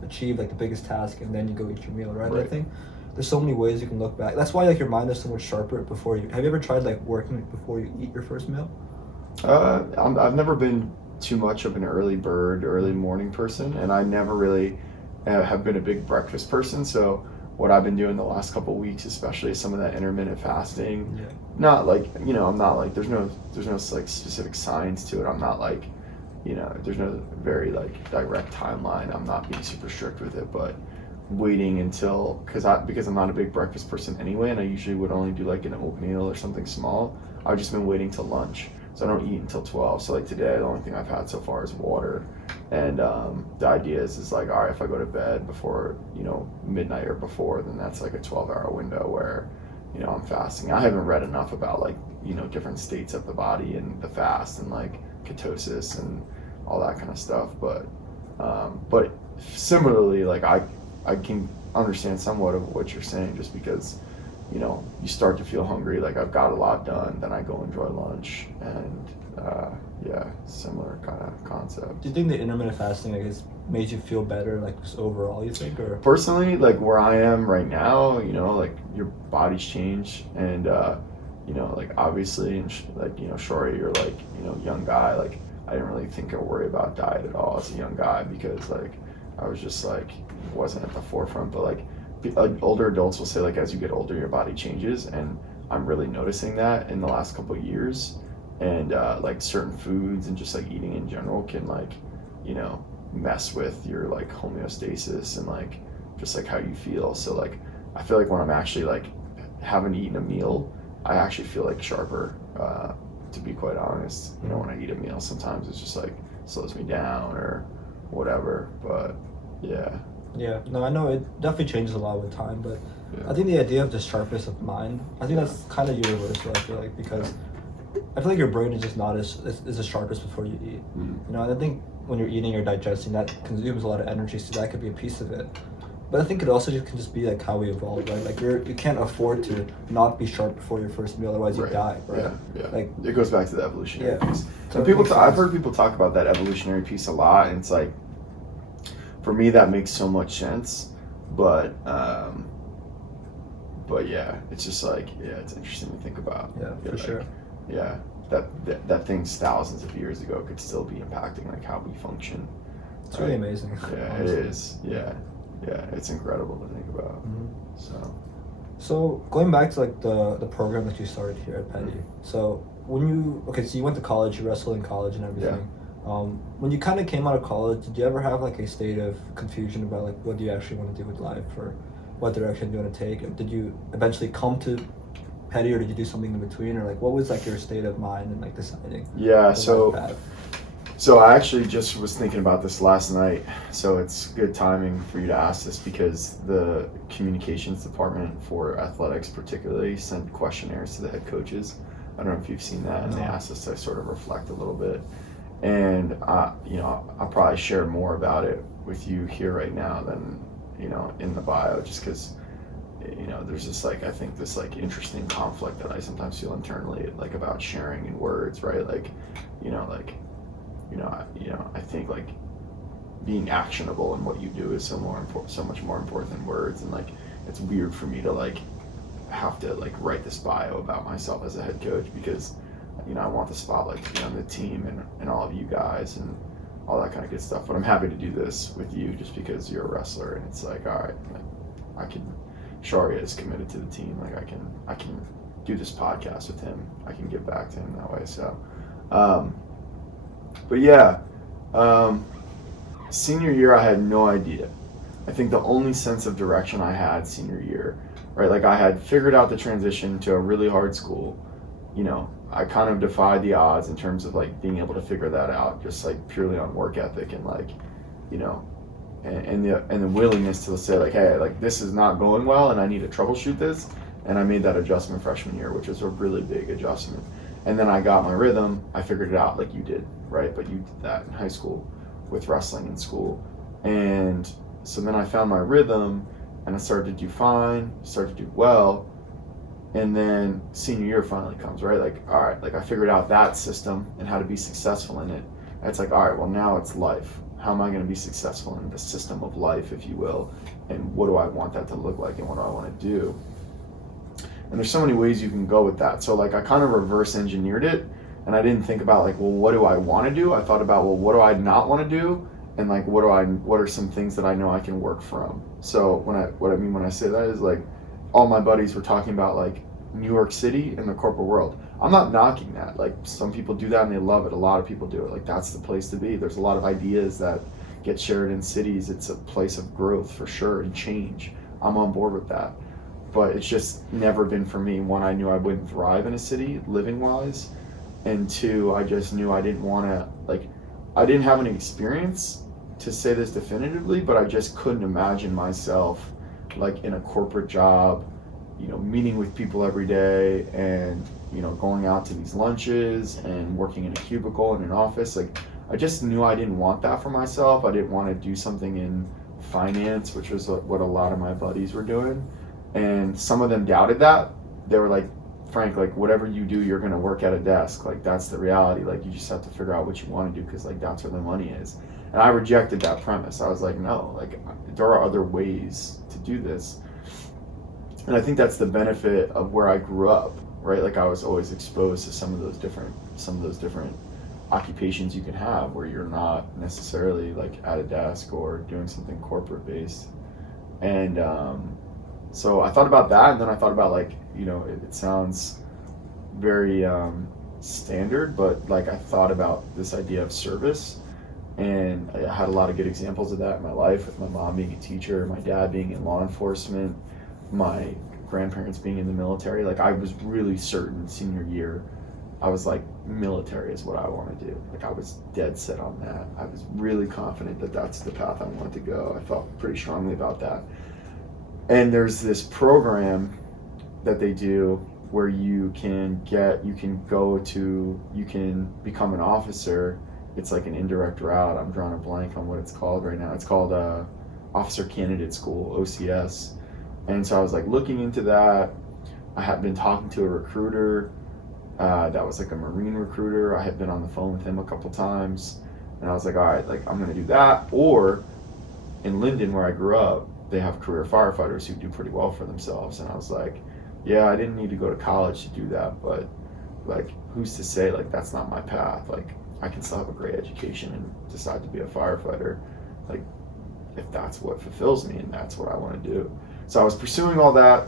achieved like the biggest task, and then you go eat your meal, right? I think there's so many ways you can look back. That's why like your mind is so much sharper before you. Have you ever tried like working before you eat your first meal? I've never been too much of an early morning person, and I never really have been a big breakfast person. So what I've been doing the last couple of weeks, especially some of that intermittent fasting, not like, you know, I'm not like, there's no like specific science to it. I'm not like, you know, there's no very like direct timeline. I'm not being super strict with it, but waiting until, because I'm not a big breakfast person anyway, and I usually would only do like an oatmeal or something small. I've just been waiting till lunch. So I don't eat until 12. So like today, the only thing I've had so far is water. And the idea is like, all right, if I go to bed before, you know, midnight or before, then that's like a 12-hour window where, you know, I'm fasting. I haven't read enough about like, you know, different states of the body and the fast and like ketosis and all that kind of stuff. But similarly, like I can understand somewhat of what you're saying, just because, you know, you start to feel hungry, like I've got a lot done, then I go enjoy lunch, and similar kind of concept. Do you think the intermittent fasting like has made you feel better, like just overall, you think? Or personally, like where I am right now, you know, like your body's changed, and you know, like obviously, and like, you know, Shaurya, you're like, you know, young guy, like I didn't really think or worry about diet at all as a young guy, because like I was just like, wasn't at the forefront. But like older adults will say, like, as you get older, your body changes, and I'm really noticing that in the last couple of years. And like certain foods and just like eating in general can, like, you know, mess with your like homeostasis and like just like how you feel. So like I feel like when I'm actually like haven't eaten a meal, I actually feel like sharper, to be quite honest. You know, when I eat a meal, sometimes it's just like slows me down or whatever. But yeah, no, I know it definitely changes a lot with time, but I think the idea of the sharpness of mind, I think that's kind of universal. I feel like, because I feel like your brain is just not as the sharpest before you eat. You know, and I think when you're eating, you're digesting, that consumes a lot of energy, so that could be a piece of it. But I think it also can just be like how we evolved, right? Like you can't afford to not be sharp before your first meal, otherwise you die, right? Yeah. Like it goes back to the evolutionary piece. So and I've heard people talk about that evolutionary piece a lot, and it's like, for me, that makes so much sense. But yeah, it's just like, it's interesting to think about. Yeah, for sure. Yeah, that things thousands of years ago could still be impacting like how we function. It's really amazing. Yeah, honestly. It is. Yeah, it's incredible to think about. So going back to like the program that you started here at Peddie. So when you went to college, you wrestled in college and everything. When you kind of came out of college, did you ever have like a state of confusion about like what do you actually want to do with life, or what direction do you want to take? And did you eventually come to Peddie, or did you do something in between, or like what was like your state of mind and like deciding? Yeah, so I actually just was thinking about this last night. So it's good timing for you to ask this, because the communications department for athletics particularly sent questionnaires to the head coaches. I don't know if you've seen that, and they asked us to sort of reflect a little bit. And you know, I'll probably share more about it with you here right now than, you know, in the bio, just because, you know, there's this like, I think this like interesting conflict that I sometimes feel internally, like about sharing in words, right? Like, I think like being actionable in what you do is so much more important than words. And like, it's weird for me to like have to like write this bio about myself as a head coach, because, you know, I want the spotlight to be on the team and all of you guys and all that kind of good stuff. But I'm happy to do this with you just because you're a wrestler, and it's like, all right, like Shaurya is committed to the team. Like I can do this podcast with him. I can give back to him that way. So, but yeah, senior year, I had no idea. I think the only sense of direction I had senior year, right? Like I had figured out the transition to a really hard school. You know, I kind of defied the odds in terms of like being able to figure that out, just like purely on work ethic and like, you know, and the willingness to say like, hey, like this is not going well and I need to troubleshoot this. And I made that adjustment freshman year, which was a really big adjustment. And then I got my rhythm. I figured it out like you did, right? But you did that in high school with wrestling in school. And so then I found my rhythm and I started to do fine, started to do well. And then senior year finally comes, right? Like, all right, like I figured out that system and how to be successful in it. And it's like, all right, well, now it's life. How am I going to be successful in the system of life, if you will? And what do I want that to look like and what do I want to do? And there's so many ways you can go with that. So like I kind of reverse engineered it, and I didn't think about like, well, what do I want to do? I thought about, well, what do I not want to do? And like, what are some things that I know I can work from? So what I mean when I say that is like, all my buddies were talking about like New York City and the corporate world. I'm not knocking that. Like some people do that and they love it. A lot of people do it. Like that's the place to be. There's a lot of ideas that get shared in cities. It's a place of growth for sure and change. I'm on board with that. But it's just never been for me. One, I knew I wouldn't thrive in a city living wise. And two, I just knew I didn't want to, like, I didn't have any experience to say this definitively, but I just couldn't imagine myself like in a corporate job, you know, meeting with people every day and, you know, going out to these lunches and working in a cubicle in an office. Like, I just knew I didn't want that for myself. I didn't want to do something in finance, which was what a lot of my buddies were doing. And some of them doubted that. They were like, Frank, like whatever you do, you're going to work at a desk. Like that's the reality. Like you just have to figure out what you want to do because like that's where the money is. And I rejected that premise. I was like, no, like there are other ways to do this. And I think that's the benefit of where I grew up, right? Like I was always exposed to some of those different occupations you can have where you're not necessarily like at a desk or doing something corporate based. And so I thought about that, and then I thought about like, you know, it sounds very standard, but like I thought about this idea of service. And I had a lot of good examples of that in my life, with my mom being a teacher, my dad being in law enforcement, my grandparents being in the military. Like I was really certain senior year, I was like, military is what I want to do. Like I was dead set on that. I was really confident that that's the path I wanted to go. I felt pretty strongly about that. And there's this program that they do where you can become an officer. It's like an indirect route. I'm drawing a blank on what it's called right now. It's called Officer Candidate School, OCS. And so I was like looking into that. I had been talking to a recruiter that was like a Marine recruiter. I had been on the phone with him a couple times. And I was like, all right, like I'm going to do that. Or in Linden, where I grew up, they have career firefighters who do pretty well for themselves. And I was like, yeah, I didn't need to go to college to do that. But like, who's to say like that's not my path? Like, I can still have a great education and decide to be a firefighter, like if that's what fulfills me and that's what I want to do. So I was pursuing all that,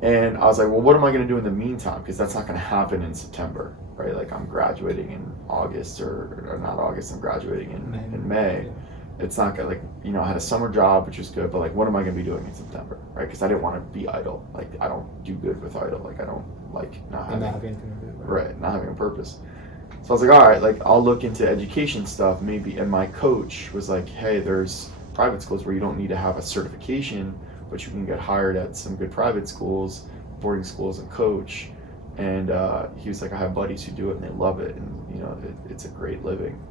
and I was like, well, what am I going to do in the meantime? Because that's not going to happen in September, right? Like I'm graduating in August, or not August, I'm graduating in May. Yeah. It's not going to, like, you know, I had a summer job, which was good, but like, what am I going to be doing in September, right? Because I didn't want to be idle. Like I don't do good with idle. Like I don't like not having anything to do, right? Not having a purpose. So I was like, all right, like I'll look into education stuff maybe. And my coach was like, hey, there's private schools where you don't need to have a certification, but you can get hired at some good private schools, boarding schools, and coach. And he was like, I have buddies who do it and they love it, and you know, it's a great living.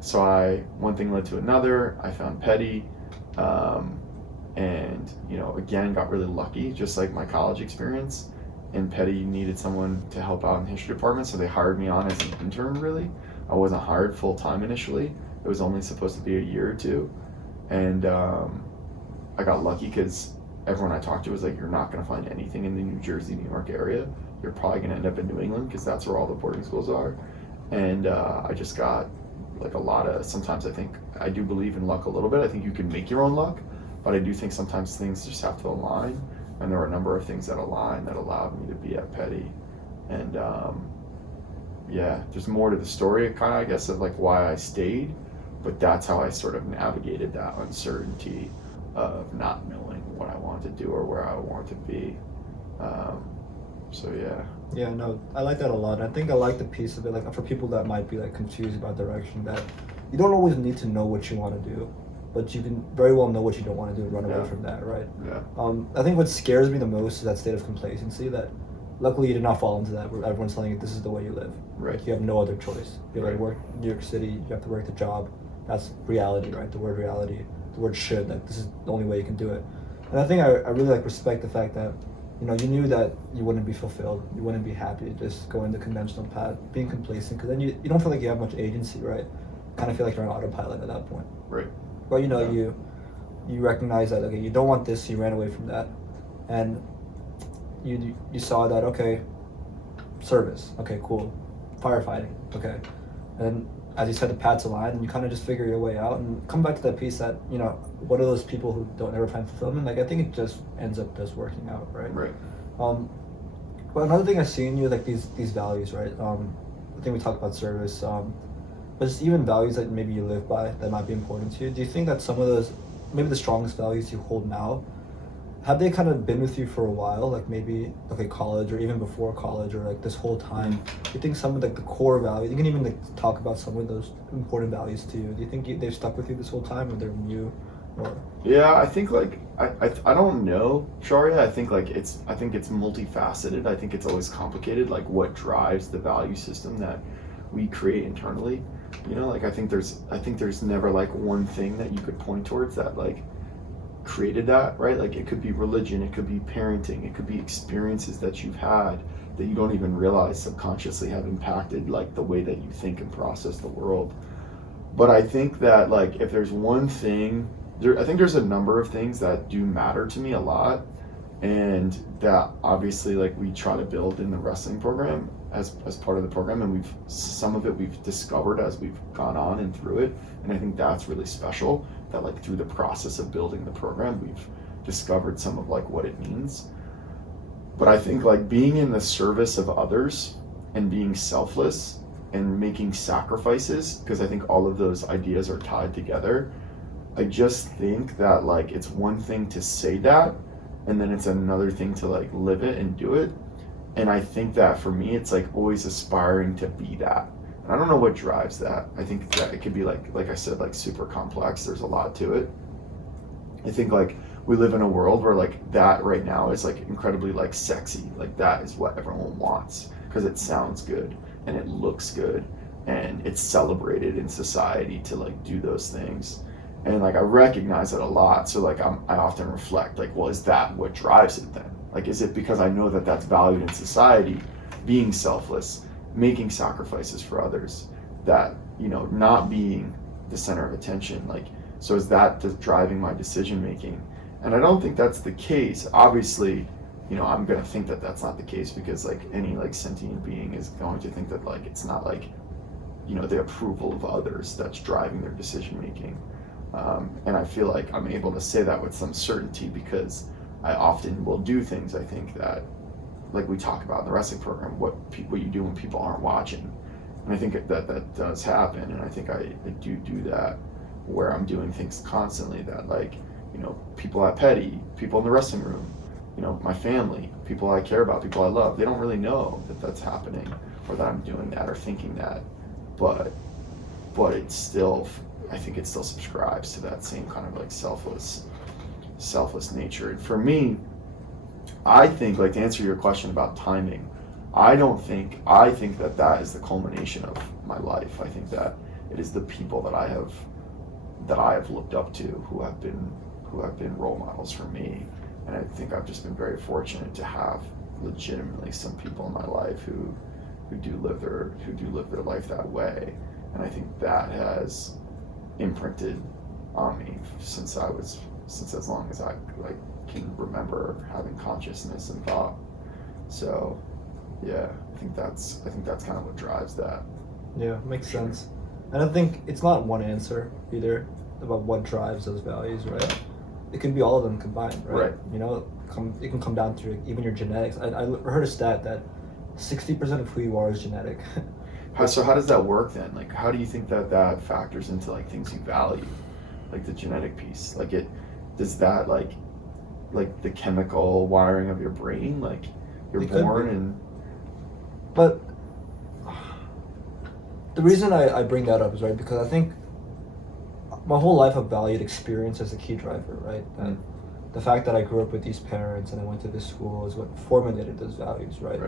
So one thing led to another. I found Peddie, and you know, again, got really lucky, just like my college experience. And Peddie needed someone to help out in the history department, so they hired me on as an intern, really. I wasn't hired full-time initially. It was only supposed to be a year or two. And I got lucky because everyone I talked to was like, you're not going to find anything in the New Jersey, New York area. You're probably going to end up in New England because that's where all the boarding schools are. And I just got like a lot of, sometimes I think, I do believe in luck a little bit. I think you can make your own luck, but I do think sometimes things just have to align. And there were a number of things that aligned that allowed me to be at Peddie. And yeah, there's more to the story, kind of, I guess, of like why I stayed, but that's how I sort of navigated that uncertainty of not knowing what I wanted to do or where I wanted to be. So yeah. Yeah, no, I like that a lot. I think I like the piece of it, like for people that might be like confused about direction, that you don't always need to know what you want to do, but you can very well know what you don't want to do and run away from that, right? Yeah. I think what scares me the most is that state of complacency, that luckily you did not fall into that where everyone's telling you this is the way you live. Right. Like, you have no other choice. You have Right. to work in New York City, you have to work the job. That's reality, right? The word reality, the word should, like this is the only way you can do it. And I think I really like respect the fact that, you know, you knew that you wouldn't be fulfilled, you wouldn't be happy just going the conventional path, being complacent, because then you don't feel like you have much agency, right? Kind of feel like you're on autopilot at that point. Right. But you know, Yeah. you recognize that, okay, you don't want this, you ran away from that, and you saw that, okay, service, okay, cool, firefighting, okay, and as you said, the paths align, and you kind of just figure your way out and come back to that piece that, you know, what are those people who don't ever find fulfillment? Like, I think it just ends up just working out, right? Right. But another thing I see in you, like these values, right? I think we talked about service, but just even values that maybe you live by that might be important to you. Do you think that some of those, maybe the strongest values you hold now, have they kind of been with you for a while? Like maybe, okay, college or even before college or like this whole time? Do you think some of like the core values, you can even like talk about some of those important values to you. Do you think they've stuck with you this whole time, or they're new? Or Yeah, I think like I don't know, Shaurya. I think it's multifaceted. I think it's always complicated, like what drives the value system that we create internally. You know, like I think there's never like one thing that you could point towards that like created that, right? Like it could be religion, it could be parenting, it could be experiences that you've had that you don't even realize subconsciously have impacted like the way that you think and process the world. But I think that like if there's one thing, I think there's a number of things that do matter to me a lot, and that obviously like we try to build in the wrestling program as part of the program, and some of it we've discovered as we've gone on and through it, and I think that's really special, that like through the process of building the program we've discovered some of like what it means. But I think like being in the service of others and being selfless and making sacrifices, because I think all of those ideas are tied together. I just think that like it's one thing to say that, and then it's another thing to like live it and do it. And I think that for me, it's like always aspiring to be that. And I don't know what drives that. I think that it could be like I said, like super complex. There's a lot to it. I think like we live in a world where like that right now is like incredibly like sexy. Like that is what everyone wants because it sounds good and it looks good and it's celebrated in society to like do those things. And like I recognize it a lot. So like I often reflect like, well, is that what drives it then? Like, is it because I know that that's valued in society, being selfless, making sacrifices for others, that, you know, not being the center of attention? Like, so is that driving my decision making? And I don't think that's the case. Obviously, you know, I'm going to think that that's not the case because like any like sentient being is going to think that like it's not like, you know, the approval of others that's driving their decision making. And I feel like I'm able to say that with some certainty because I often will do things, I think, that, like we talk about in the wrestling program, what you do when people aren't watching. And I think that does happen, and I think I do that where I'm doing things constantly that, like, you know, people at Peddie, people in the wrestling room, you know, my family, people I care about, people I love, they don't really know that that's happening or that I'm doing that or thinking that, but it's still, I think it still subscribes to that same kind of like selfless nature. And for me, I think, like, to answer your question about timing, I think that is the culmination of my life. I think that it is the people that I have looked up to who have been role models for me. And I think I've just been very fortunate to have legitimately some people in my life who do live their life that way. And I think that has imprinted on me since as long as I like can remember having consciousness and thought. So yeah, I think that's kind of what drives that. Yeah, makes sense. And I think it's not one answer either about what drives those values, right? It can be all of them combined, right? You know, it can come down to even your genetics. I heard a stat that 60% of who you are is genetic. So how does that work then? Like, how do you think that factors into like things you value, like the genetic piece? Like does that like the chemical wiring of your brain, like you're born and. But the reason I bring that up is, right, because I think my whole life I've valued experience as a key driver, right? And the fact that I grew up with these parents and I went to this school is what formulated those values, right?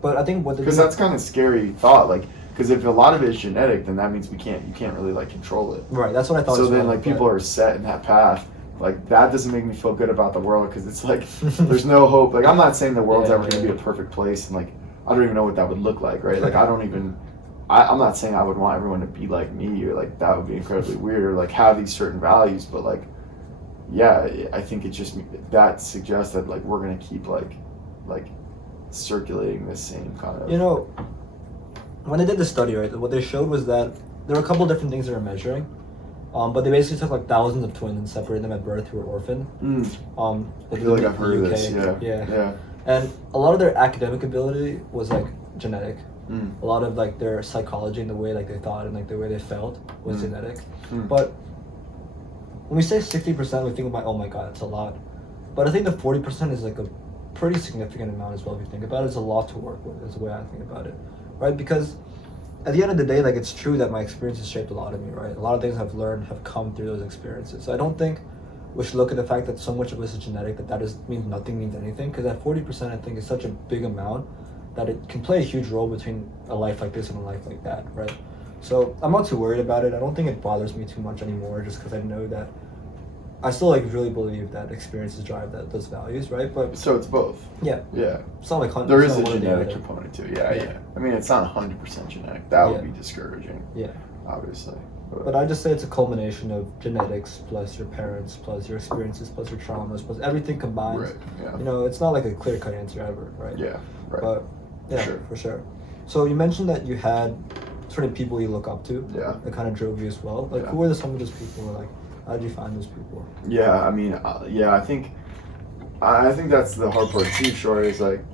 But I think because that's kind of scary thought, like, because if a lot of it is genetic, then that means you can't really like control it. Right, that's what I thought. So then, like, people are set in that path. Like, that doesn't make me feel good about the world, because it's like there's no hope. Like, I'm not saying the world's ever going to be a perfect place, and like I don't even know what that would look like, right? Like, I'm not saying I would want everyone to be like me, or like that would be incredibly weird, or like have these certain values, but like, yeah, I think it just, that suggests that like we're going to keep like circulating this same kind of. You know, when they did the study, right, what they showed was that there were a couple different things they were measuring, but they basically took like thousands of twins and separated them at birth who were orphaned. I feel like I've heard of this. Yeah. And a lot of their academic ability was like genetic. A lot of like their psychology and the way like they thought and like the way they felt was genetic. But when we say 60%, we think about, oh my god, it's a lot. But I think the 40% is like a pretty significant amount as well. If you think about it, it's a lot to work with, is the way I think about it, right? Because at the end of the day, like, it's true that my experiences shaped a lot of me, right? A lot of things I've learned have come through those experiences. So I don't think we should look at the fact that so much of this is genetic, means nothing means anything. Because that 40%, I think, is such a big amount that it can play a huge role between a life like this and a life like that, right? So I'm not too worried about it. I don't think it bothers me too much anymore, just because I know that I still like really believe that experiences drive those values, right? But so it's both. Yeah. It's not like 100%. There is a genetic component too. Yeah. I mean, it's not 100% genetic. That would be discouraging. Yeah. Obviously. But I just say it's a culmination of genetics plus your parents plus your experiences plus your traumas plus everything combined. Right. Yeah. You know, it's not like a clear-cut answer ever, right? Yeah. Right. But yeah, for sure. So you mentioned that you had certain people you look up to. Yeah. That kind of drove you as well. Like, who were some of those people? Like, how did you find those people? Yeah, I mean, I think that's the hard part too, Shaurya, is like,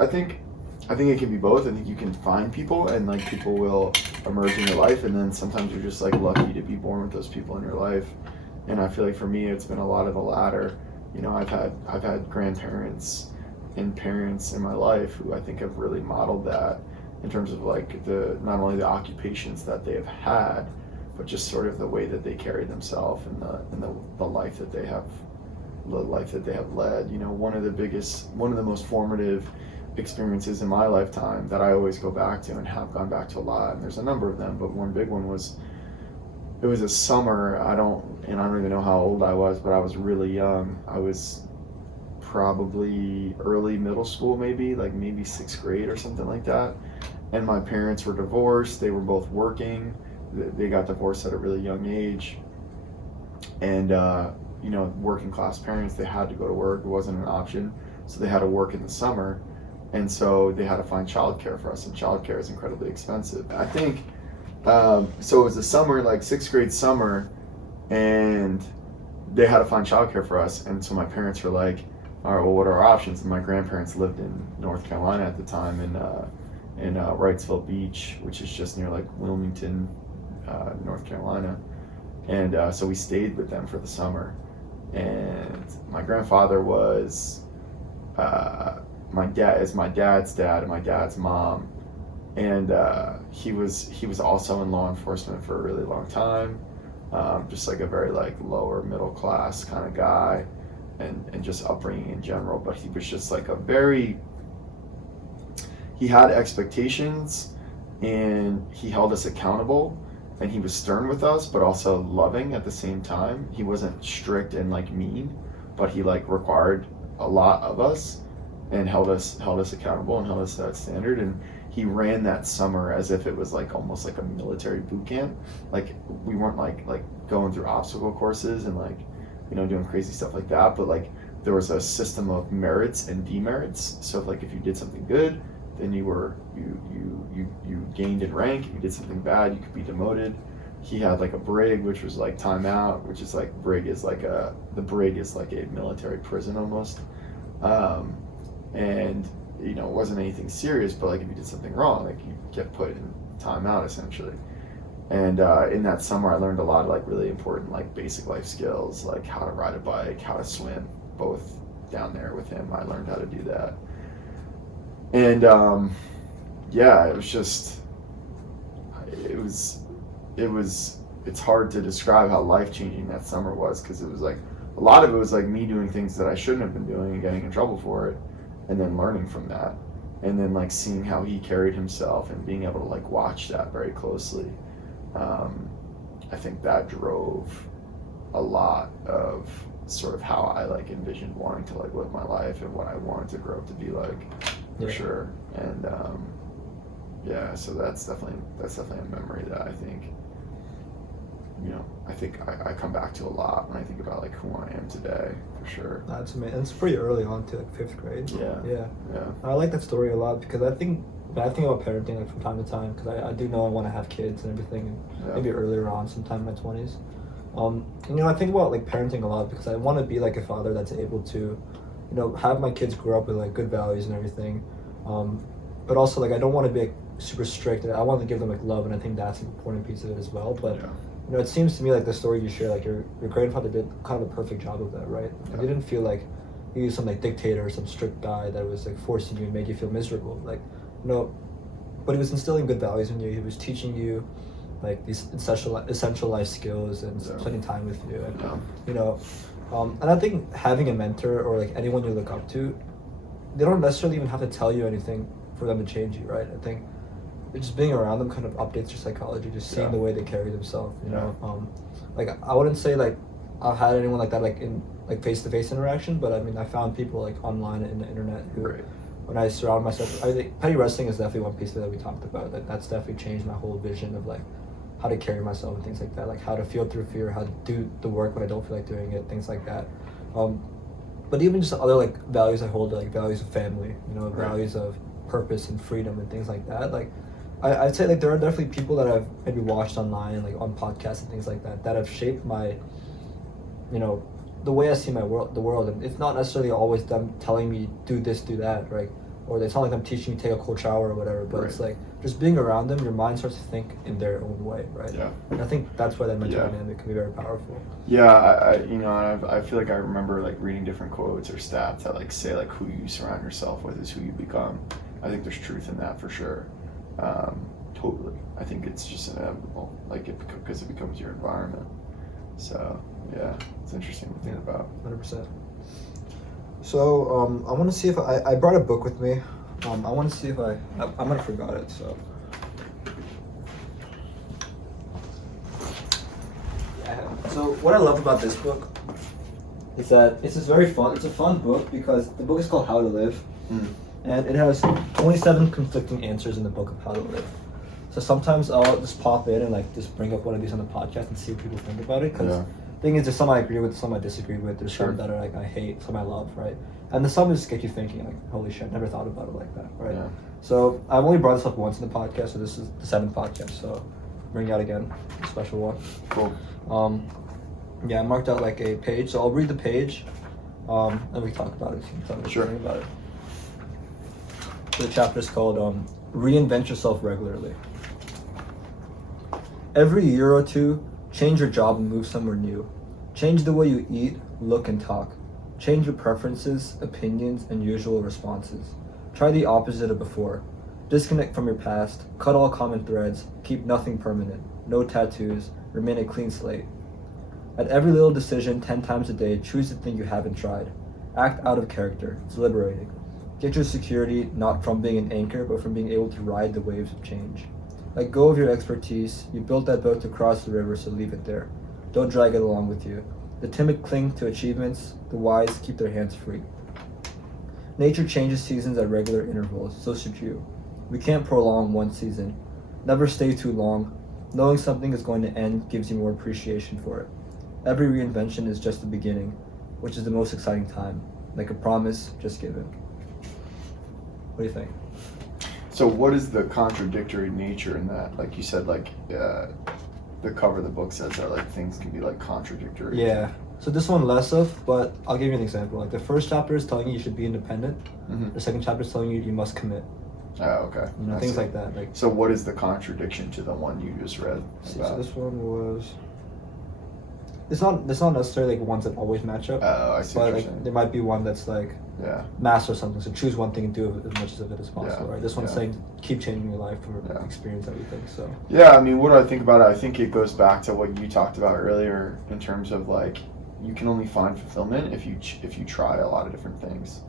I think it can be both. I think you can find people, and like people will emerge in your life, and then sometimes you're just like lucky to be born with those people in your life. And I feel like for me, it's been a lot of the latter. You know, I've had grandparents and parents in my life who I think have really modeled that in terms of like not only the occupations that they have had, but just sort of the way that they carry themselves and the life that they have led. You know, one of the most formative experiences in my lifetime that I always go back to and have gone back to a lot, and there's a number of them, but one big one was, it was a summer. I don't even know how old I was, but I was really young. I was probably early middle school, maybe 6th grade or something like that. And my parents were divorced. They were both working. They got divorced at a really young age. And, you know, working class parents, they had to go to work. It wasn't an option. So they had to work in the summer. And so they had to find childcare for us. And childcare is incredibly expensive. I think, so it was a summer, like 6th grade summer, and they had to find childcare for us. And so my parents were like, all right, well, what are our options? And my grandparents lived in North Carolina at the time, in Wrightsville Beach, which is just near like Wilmington, North Carolina. And so we stayed with them for the summer. And my grandfather was my dad's dad and my dad's mom. And he was also in law enforcement for a really long time. Just like a very like lower middle class kind of guy, and just upbringing in general. But he was just like he had expectations, and he held us accountable, and he was stern with us, but also loving at the same time. He wasn't strict and like mean, but he like required a lot of us and held us accountable and held us to that standard. And he ran that summer as if it was like almost like a military boot camp. Like, we weren't like going through obstacle courses and like, you know, doing crazy stuff like that, but like there was a system of merits and demerits. So like if you did something good, then you gained in rank. If you did something bad, you could be demoted. He had like a brig, which was like timeout, which is like, the brig is like a military prison almost. And you know, it wasn't anything serious, but like if you did something wrong, like you get put in timeout essentially. And in that summer, I learned a lot of like really important like basic life skills, like how to ride a bike, how to swim, both down there with him. I learned how to do that. And yeah, it was just, it's hard to describe how life-changing that summer was, because it was like a lot of it was like me doing things that I shouldn't have been doing and getting in trouble for it, and then learning from that, and then like seeing how he carried himself and being able to like watch that very closely. I think that drove a lot of sort of how I like envisioned wanting to like live my life and what I wanted to grow up to be like, for sure. And yeah, so that's definitely a memory that I think, you know, I come back to a lot when I think about like who I am today, for sure. That's amazing. It's pretty early on to like 5th grade. Yeah. I like that story a lot because I think when I think about parenting like from time to time, because I do know I want to have kids and everything, and maybe earlier on, sometime in my 20s. And, you know, I think about like parenting a lot because I want to be like a father that's able to, you know, have my kids grow up with like good values and everything. But also like I don't want to be like, super strict. I want to give them like love, and I think that's an important piece of it as well. But you know, it seems to me like the story you share, like your grandfather did kind of a perfect job of that, right? Like, you didn't feel like he was some like dictator or some strict guy that was like forcing you and made you feel miserable. Like, you know, but he was instilling good values in you. He was teaching you like these essential life skills and spending time with you, and you know, and I think having a mentor or like anyone you look up to, they don't necessarily even have to tell you anything for them to change you, right? I think just being around them kind of updates your psychology, just seeing the way they carry themselves, you know. Like I wouldn't say like I've had anyone like that like in like face-to-face interaction, but I mean I found people like online and in the internet who when I surround myself, I think Peddie wrestling is definitely one piece that we talked about. That's definitely changed my whole vision of like how to carry myself and things like that, like how to feel through fear, how to do the work when I don't feel like doing it, things like that. But even just other like values I hold, like values of family, you know, values of purpose and freedom and things like that. Like I'd say like there are definitely people that I've maybe watched online, like on podcasts and things like that, that have shaped my, you know, the way I see the world. And it's not necessarily always them telling me do this, do that, right? Or it's not like I'm teaching you to take a cold shower or whatever, but it's like just being around them, your mind starts to think in their own way, right? Yeah. And I think that's why that mental dynamic can be very powerful. Yeah, I you know, I feel like I remember like reading different quotes or stats that like say like who you surround yourself with is who you become. I think there's truth in that for sure. Totally. I think it's just inevitable, like because it becomes your environment. So yeah, it's interesting to think about. 100%. So I want to see if I brought a book with me. I want to see if I might have forgot it. So so what I love about this book is that it's a fun book because the book is called How to Live. And it has 27 conflicting answers in the book of how to live. So sometimes I'll just pop in and like just bring up one of these on the podcast and see what people think about it. Because the thing is, there's some I agree with, some I disagree with. There's some that are like I hate, some I love, right? And the some just get you thinking like, holy shit, never thought about it like that, right? Yeah. So I've only brought this up once in the podcast, so this is the 7th podcast. So bring it out again, a special one. Cool. Yeah, I marked out like a page, so I'll read the page, and we talk about it. You can tell me what you think about it. The chapter is called Reinvent Yourself Regularly. Every year or two, change your job and move somewhere new. Change the way you eat, look, and talk. Change your preferences, opinions, and usual responses. Try the opposite of before. Disconnect from your past, cut all common threads, keep nothing permanent. No tattoos, remain a clean slate. At every little decision 10 times a day, choose the thing you haven't tried. Act out of character. It's liberating. Get your security not from being an anchor, but from being able to ride the waves of change. Let go of your expertise. You built that boat to cross the river, so leave it there. Don't drag it along with you. The timid cling to achievements. The wise keep their hands free. Nature changes seasons at regular intervals, so should you. We can't prolong one season. Never stay too long. Knowing something is going to end gives you more appreciation for it. Every reinvention is just the beginning, which is the most exciting time. Like a promise just given. What do you think? So what is the contradictory nature in that? Like you said, like the cover of the book says that like things can be like contradictory. Yeah. So this one less of, but I'll give you an example. Like the first chapter is telling you should be independent. Mm-hmm. The second chapter is telling you must commit. Oh, okay. You know, things like that. Like. So what is the contradiction to the one you just read? So this one was. It's not necessarily like ones that always match up. Oh, I see. But like there might be one that's like master something. So choose one thing and do as much of it as possible, right? This one's saying keep changing your life or experience everything. So yeah, I mean, what do I think about it? I think it goes back to what you talked about earlier in terms of like you can only find fulfillment if you try a lot of different things,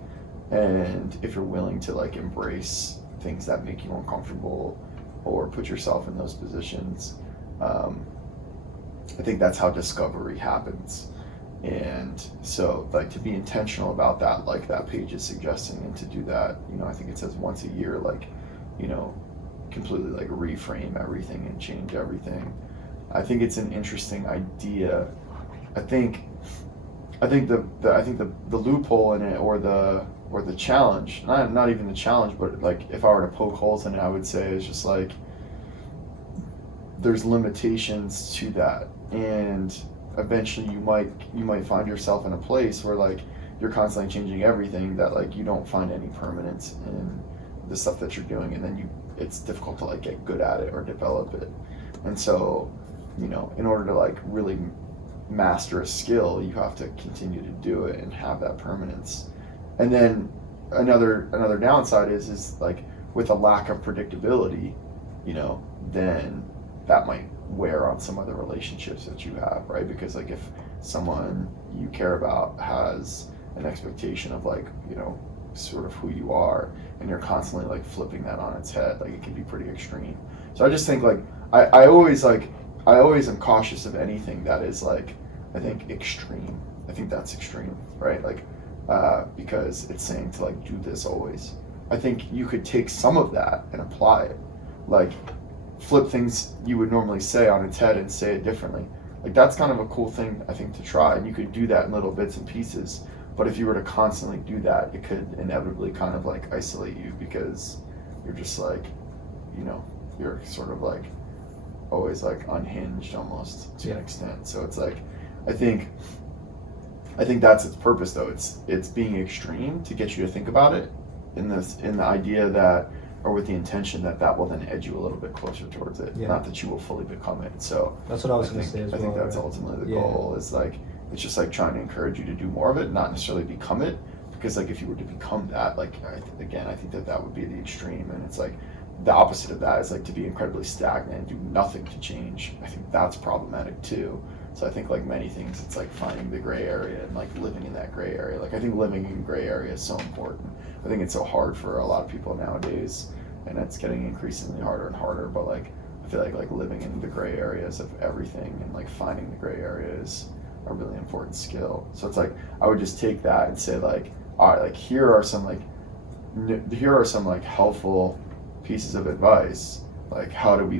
and if you're willing to like embrace things that make you uncomfortable or put yourself in those positions. I think that's how discovery happens. And so like to be intentional about that, like that page is suggesting, and to do that, you know, I think it says once a year, like, you know, completely like reframe everything and change everything. I think it's an interesting idea. I think the loophole in it, or the challenge, not even the challenge, but like if I were to poke holes in it, I would say is just like there's limitations to that, and eventually you might find yourself in a place where like you're constantly changing everything, that like you don't find any permanence in the stuff that you're doing, and then it's difficult to like get good at it or develop it. And so, you know, in order to like really master a skill, you have to continue to do it and have that permanence. And then another downside is like with a lack of predictability, you know, then that might wear on some other relationships that you have, right? Because like if someone you care about has an expectation of like, you know, sort of who you are, and you're constantly like flipping that on its head, like it can be pretty extreme. So I just think like I always am cautious of anything that is like, I think extreme. I think that's extreme, right? Like because it's saying to like do this always. I think you could take some of that and apply it, like flip things you would normally say on its head and say it differently. Like that's kind of a cool thing, I think, to try, and you could do that in little bits and pieces. But if you were to constantly do that, it could inevitably kind of like isolate you, because you're just like, you know, you're sort of like always like unhinged almost to an extent. So it's like, I think that's its purpose though. It's being extreme to get you to think about it in the idea that, or with the intention that will then edge you a little bit closer towards it. Yeah. Not that you will fully become it. So that's what I was going to say as well. I think that's ultimately the goal, is like, it's just like trying to encourage you to do more of it, not necessarily become it. Because like if you were to become that, like I think that would be the extreme. And it's like the opposite of that is like to be incredibly stagnant and do nothing to change. I think that's problematic too. So I think like many things, it's like finding the gray area and like living in that gray area. Like I think living in gray area is so important. I think it's so hard for a lot of people nowadays, and it's getting increasingly harder and harder. But like I feel like living in the gray areas of everything and like finding the gray areas a really important skill. So it's like I would just take that and say like, all right, like here are some like helpful pieces of advice. Like how do we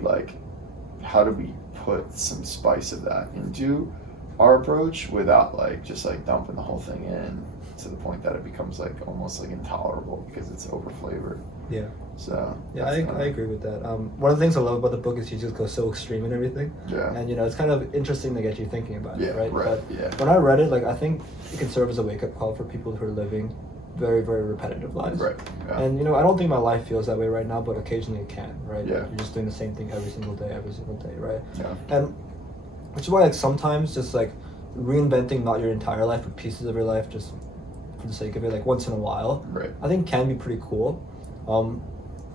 put some spice of that into our approach without like just like dumping the whole thing in to the point that it becomes like almost like intolerable because it's over flavored. Yeah. So yeah, I agree with that. One of the things I love about the book is you just go so extreme in everything. Yeah. And you know, it's kind of interesting to get you thinking about it, right? Right. But when I read it, like I think it can serve as a wake up call for people who are living very, very repetitive lives. Right. Yeah. And you know, I don't think my life feels that way right now, but occasionally it can, right? Yeah. Like, you're just doing the same thing every single day, right? Yeah. And which is why like sometimes just like reinventing not your entire life but pieces of your life just for the sake of it, like once in a while, right, I think can be pretty cool.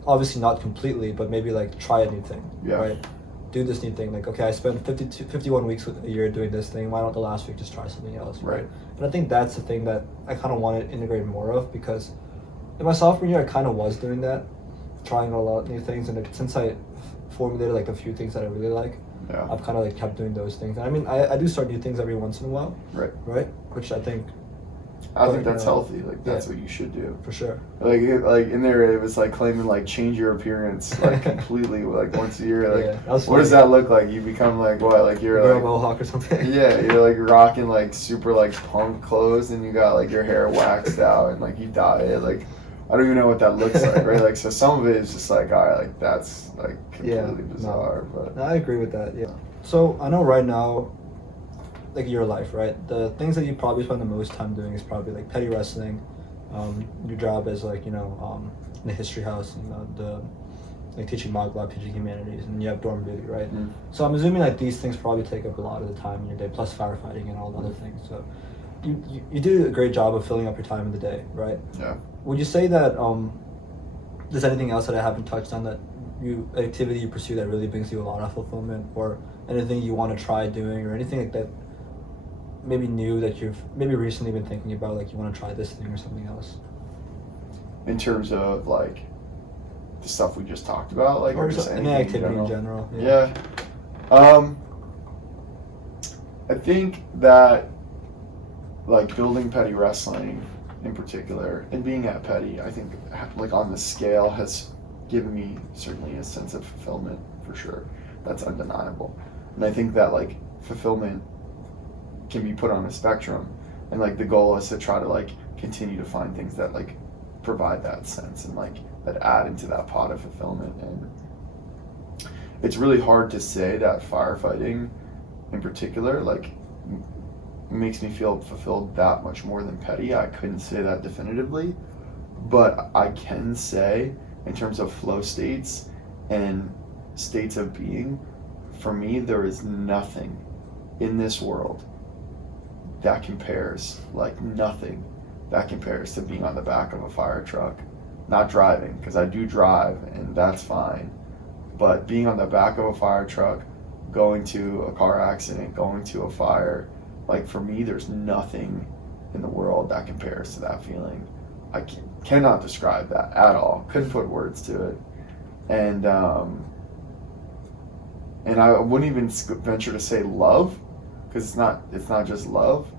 Obviously not completely, but maybe like try a new thing, right? Do this new thing. Like, okay, I spent 51 weeks a year doing this thing. Why don't the last week just try something else, right? And I think that's the thing that I kind of want to integrate more of, because in my sophomore year, I kind of was doing that, trying a lot of new things. And since I formulated like a few things that I really like, I've kind of like kept doing those things. And I mean, I do start new things every once in a while, right? Which I think that's healthy. Like that's what you should do for sure. Like in there, it was like claiming like change your appearance like completely like once a year. Like what does that look like? You become like what? Like you're like a mohawk or something. Yeah, you're like rocking like super like punk clothes, and you got like your hair waxed out, and like you dye it. Like I don't even know what that looks like, right? Like so some of it is just like, all right, like that's like completely bizarre. But I agree with that. Yeah. So I know right now, like your life, right? The things that you probably spend the most time doing is probably like Peddie wrestling, your job as like, you know, in the history house, you know, like teaching Magla, teaching humanities, and you have dorm duty, right? Mm. So I'm assuming like these things probably take up a lot of the time in your day, plus firefighting and all the other things. So you do a great job of filling up your time in the day, right? Yeah. Would you say that there's anything else that I haven't touched on that activity you pursue that really brings you a lot of fulfillment, or anything you want to try doing, or anything like that maybe new that you've maybe recently been thinking about, like you want to try this thing or something else? In terms of like the stuff we just talked about, like Or or just any anything activity in general. Yeah. I think that like building Peddie wrestling in particular and being at Peddie, I think like on the scale has given me certainly a sense of fulfillment for sure. That's undeniable. And I think that like fulfillment can be put on a spectrum, and like the goal is to try to like continue to find things that like provide that sense and like that add into that pot of fulfillment. And it's really hard to say that firefighting in particular like makes me feel fulfilled that much more than Peddie. I couldn't say that definitively, but I can say in terms of flow states and states of being, for me there is nothing in this world that compares, like nothing that compares to being on the back of a fire truck. Not driving, because I do drive and that's fine, but being on the back of a fire truck, going to a car accident, going to a fire, like for me there's nothing in the world that compares to that feeling. I cannot describe that at all, couldn't put words to it. And I wouldn't even venture to say love, because it's not just love,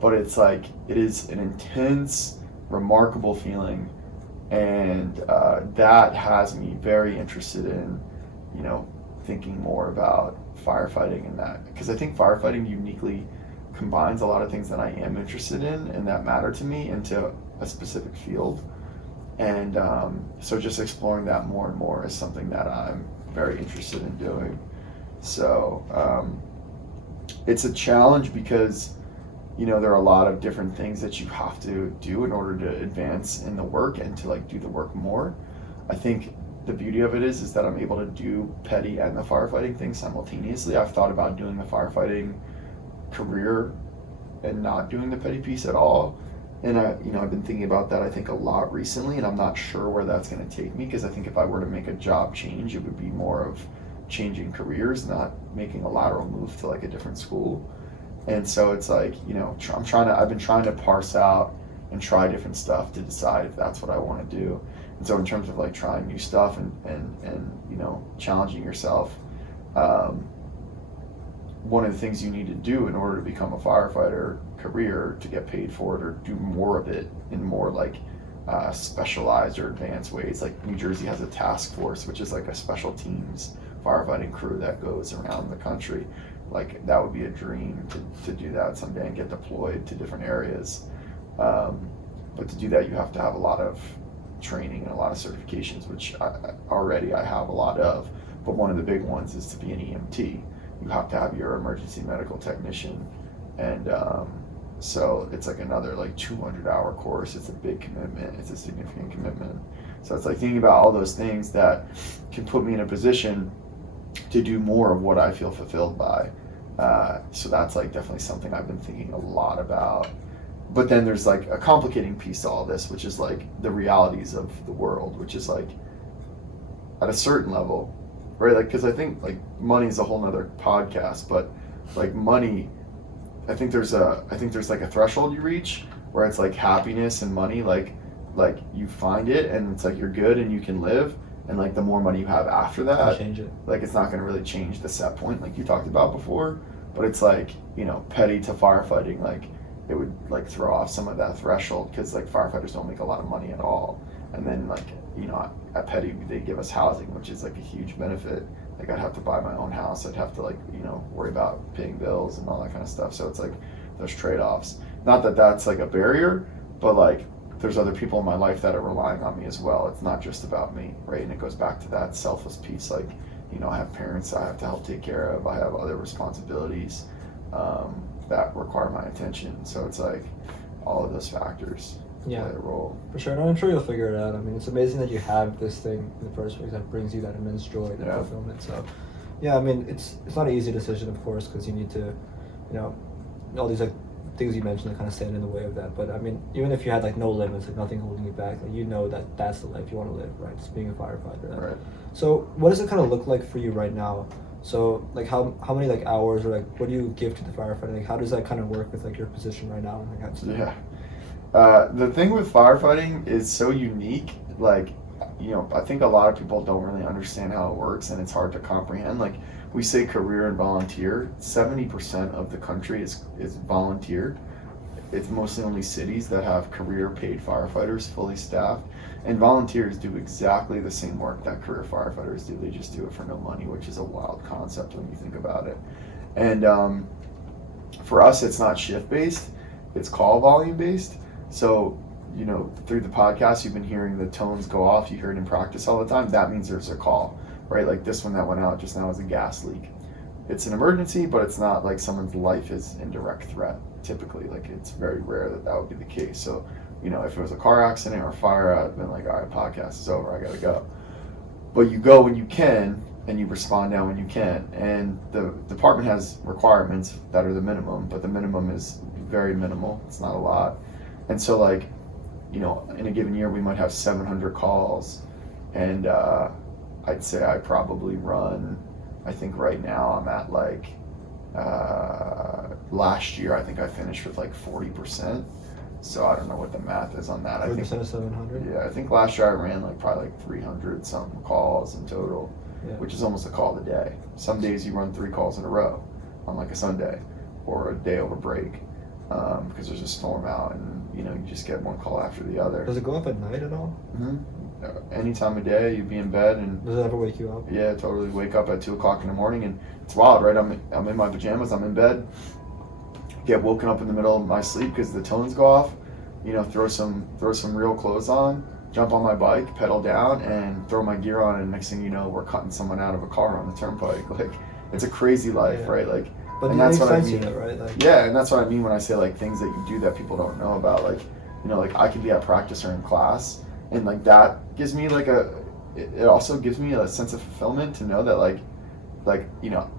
but it's like it is an intense, remarkable feeling, and that has me very interested in, you know, thinking more about firefighting and that, because I think firefighting uniquely combines a lot of things that I am interested in and that matter to me into a specific field. And so just exploring that more and more is something that I'm very interested in doing. So it's a challenge because, you know, there are a lot of different things that you have to do in order to advance in the work and to like do the work more. I think the beauty of it is that I'm able to do Peddie and the firefighting thing simultaneously. I've thought about doing the firefighting career and not doing the Peddie piece at all. And I've been thinking about that I think a lot recently, and I'm not sure where that's going to take me, because I think if I were to make a job change, it would be more of changing careers, not making a lateral move to like a different school. And so it's like, you know, I've been trying to parse out and try different stuff to decide if that's what I want to do. And so in terms of like trying new stuff and you know, challenging yourself, one of the things you need to do in order to become a firefighter career, to get paid for it or do more of it in more like specialized or advanced ways, like New Jersey has a task force, which is like a special teams firefighting crew that goes around the country. Like that would be a dream to do that someday and get deployed to different areas. But to do that, you have to have a lot of training and a lot of certifications, which I have a lot of. But one of the big ones is to be an EMT. You have to have your emergency medical technician. And so it's like another like 200-hour course. It's a big commitment. It's a significant commitment. So it's like thinking about all those things that can put me in a position to do more of what I feel fulfilled by. So that's like definitely something I've been thinking a lot about. But then there's like a complicating piece to all this, which is like the realities of the world, which is like at a certain level, right? Like, because I think like money is a whole nother podcast, but like money, I think there's like a threshold you reach where it's like happiness and money, like you find it and it's like you're good and you can live, and like the more money you have after that, change it. Like it's not going to really change the set point like you talked about before. But it's like, you know, Peddie to firefighting, like it would like throw off some of that threshold, because like firefighters don't make a lot of money at all. And then like, you know, at Peddie they give us housing, which is like a huge benefit. Like I'd have to buy my own house, I'd have to like, you know, worry about paying bills and all that kind of stuff. So it's like those trade-offs. Not that that's like a barrier, but like there's other people in my life that are relying on me as well. It's not just about me, right? And it goes back to that selfless piece. Like, you know, I have parents I have to help take care of. I have other responsibilities that require my attention. So it's like all of those factors play a role. For sure. And I'm sure you'll figure it out. I mean, it's amazing that you have this thing in the first place that brings you that immense joy and fulfillment. So, yeah, I mean, it's not an easy decision, of course, because you need to, you know, all these like things you mentioned that kind of stand in the way of that. But I mean, even if you had like no limits, like nothing holding you back, like you know that that's the life you want to live, right? Just being a firefighter. Right. So what does it kind of look like for you right now? So like how many like hours or like what do you give to the firefighter? Like how does that kind of work with like your position right now? Like, The thing with firefighting is so unique. Like, I think a lot of people don't really understand how it works, and it's hard to comprehend. Like, we say career and volunteer. 70% of the country is volunteer. It's mostly only cities that have career paid firefighters fully staffed, and volunteers do exactly the same work that career firefighters do. They just do it for no money, which is a wild concept when you think about it. And for us, it's not shift based; it's call volume based. So, through the podcast, you've been hearing the tones go off. You hear it in practice all the time. That means there's a call, right? Like this one that went out just now is a gas leak. It's an emergency, but it's not like someone's life is in direct threat. Typically, like it's very rare that would be the case. So, if it was a car accident or a fire, I'd been like, all right, podcast is over. I gotta go. But you go when you can, and you respond now when you can. And the department has requirements that are the minimum, but the minimum is very minimal. It's not a lot. And so, like, in a given year, we might have 700 calls, and I'd say I probably run, I think right now I'm at like, last year I think I finished with like 40%. So I don't know what the math is on that. 40% of 700? Yeah, I think last year I ran like probably like 300 something calls in total, which is almost a call a day. Some days you run 3 calls in a row on like a Sunday or a day over break, because there's a storm out, and you just get one call after the other. Does it go up at night at all? Mm-hmm. Any time of day, you'd be in bed, and does it ever wake you up? Yeah, totally. Wake up at 2 o'clock in the morning, and it's wild, right? I'm in my pajamas, I'm in bed, get woken up in the middle of my sleep because the tones go off. Throw some real clothes on, jump on my bike, pedal down, and throw my gear on, and next thing you know, we're cutting someone out of a car on the turnpike. Like, it's a crazy life, right? Like, but and that's what I mean, right? Like, yeah, and that's what I mean when I say like things that you do that people don't know about. Like, like I could be at practice or in class, and like that gives me like it also gives me a sense of fulfillment to know that like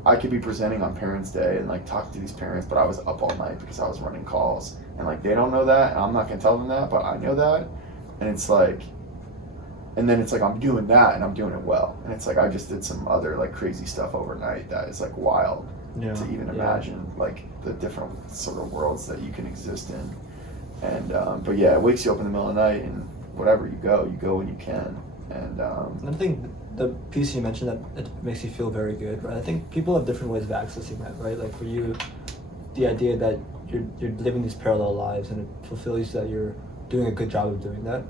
I could be presenting on Parents' Day and like talking to these parents, but I was up all night because I was running calls, and like they don't know that, and I'm not gonna tell them that, but I know that, and it's like, and then it's like I'm doing that and I'm doing it well, and it's like I just did some other like crazy stuff overnight that is like wild to even imagine, like the different sort of worlds that you can exist in, and but yeah, it wakes you up in the middle of the night, and whatever you go when you can, and I think the piece you mentioned, that it makes you feel very good, right? I think people have different ways of accessing that, right? Like for you, the idea that you're living these parallel lives, and it fulfills you that you're doing a good job of doing that,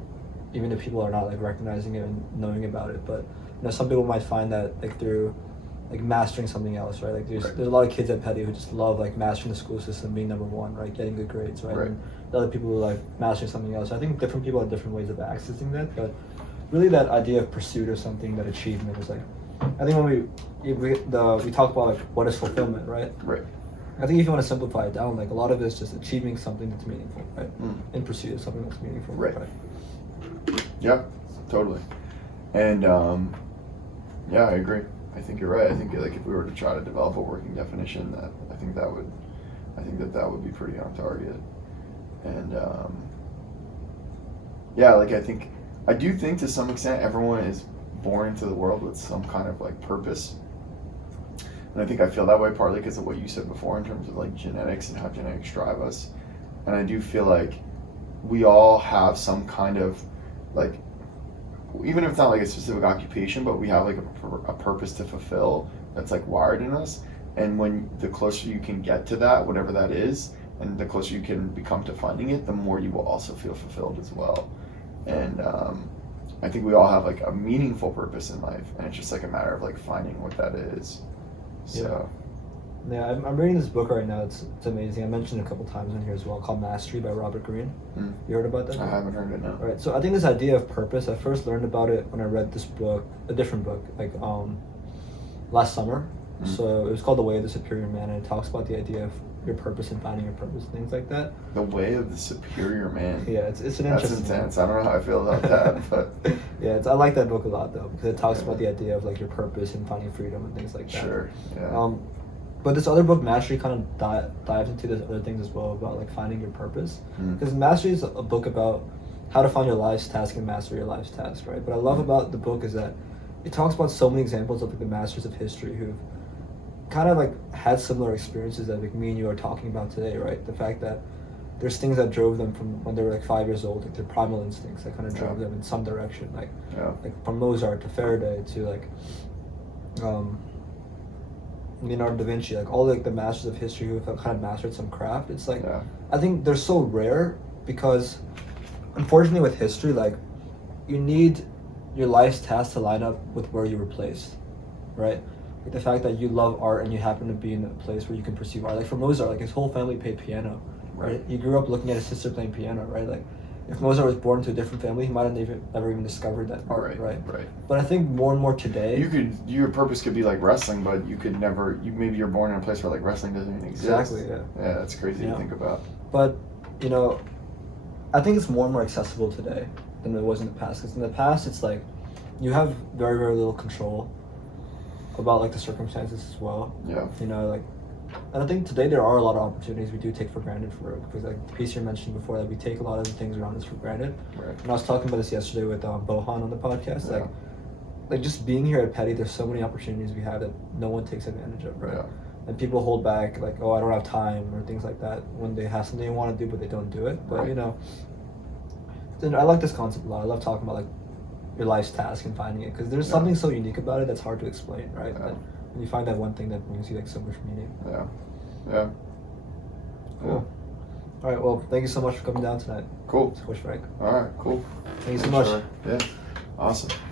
even if people are not like recognizing it and knowing about it. But some people might find that like through like mastering something else, right? Like there's a lot of kids at Peddie who just love like mastering the school system, being number one, right? Getting good grades, right? And the other people who like mastering something else. I think different people have different ways of accessing that, but really that idea of pursuit of something, that achievement is like, I think when we talk about like what is fulfillment, right? Right. I think if you want to simplify it down, like a lot of it is just achieving something that's meaningful, right? In pursuit of something that's meaningful, right? Yeah, totally. And yeah, I agree. I think you're right. I think like if we were to try to develop a working definition, I think that would be pretty on target. And yeah, like I do think to some extent everyone is born into the world with some kind of like purpose. And I think I feel that way partly because of what you said before in terms of like genetics and how genetics drive us. And I do feel like we all have some kind of like, even if it's not like a specific occupation, but we have like a purpose to fulfill that's like wired in us. And when the closer you can get to that, whatever that is, and the closer you can become to finding it, the more you will also feel fulfilled as well. And I think we all have like a meaningful purpose in life, and it's just like a matter of like finding what that is. So yeah, I'm reading this book right now. It's amazing. I mentioned it a couple times in here as well, called Mastery by Robert Greene. You heard about that? I haven't heard it, no. Right. So I think this idea of purpose, I first learned about it when I read this book, a different book, like last summer. So it was called The Way of the Superior Man, and it talks about the idea of your purpose and finding your purpose, things like that. The Way of the Superior Man. Yeah, it's an interesting. That's intense. I don't know how I feel about that, but yeah, I like that book a lot though, because it talks about the idea of like your purpose and finding freedom and things like that. Sure. Yeah. But this other book, Mastery, kind of dives into these other things as well about like finding your purpose. Because Mastery is a book about how to find your life's task and master your life's task, right? What I love about the book is that it talks about so many examples of like the masters of history who've kind of like had similar experiences that like me and you are talking about today, right? The fact that there's things that drove them from when they were like 5 years old, like their primal instincts that kind of drove them in some direction, like from Mozart to Faraday to like Leonardo da Vinci, like all like the masters of history who have kind of mastered some craft. It's like I think they're so rare because unfortunately with history, like you need your life's task to line up with where you were placed, right? Like the fact that you love art and you happen to be in a place where you can pursue art. Like for Mozart, like his whole family played piano, right? He grew up looking at his sister playing piano, right? Like if Mozart was born into a different family, he might have never even discovered that art, right? But I think more and more today, your purpose could be like wrestling, but you could never. Maybe you're born in a place where like wrestling doesn't even exist. Exactly. Yeah. Yeah, that's crazy to think about. But you know, I think it's more and more accessible today than it was in the past. Because in the past, it's like you have very, very little control about like the circumstances as well. Yeah. You know, like, and I think today there are a lot of opportunities we do take for granted for it. Because like the piece you mentioned before, that we take a lot of the things around us for granted. Right. And I was talking about this yesterday with Bohan on the podcast. Like just being here at Peddie, there's so many opportunities we have that no one takes advantage of, right? And people hold back, like, oh, I don't have time, or things like that, when they have something they want to do, but they don't do it. But, you know, then I like this concept a lot. I love talking about, like, your life's task and finding it, because there's something so unique about it that's hard to explain, right? And when you find that one thing that brings you, like, so much meaning. Yeah. Cool. All right, well, thank you so much for coming down tonight. Cool. Coach Frank. All right, cool. Thank you so much. Yeah, awesome.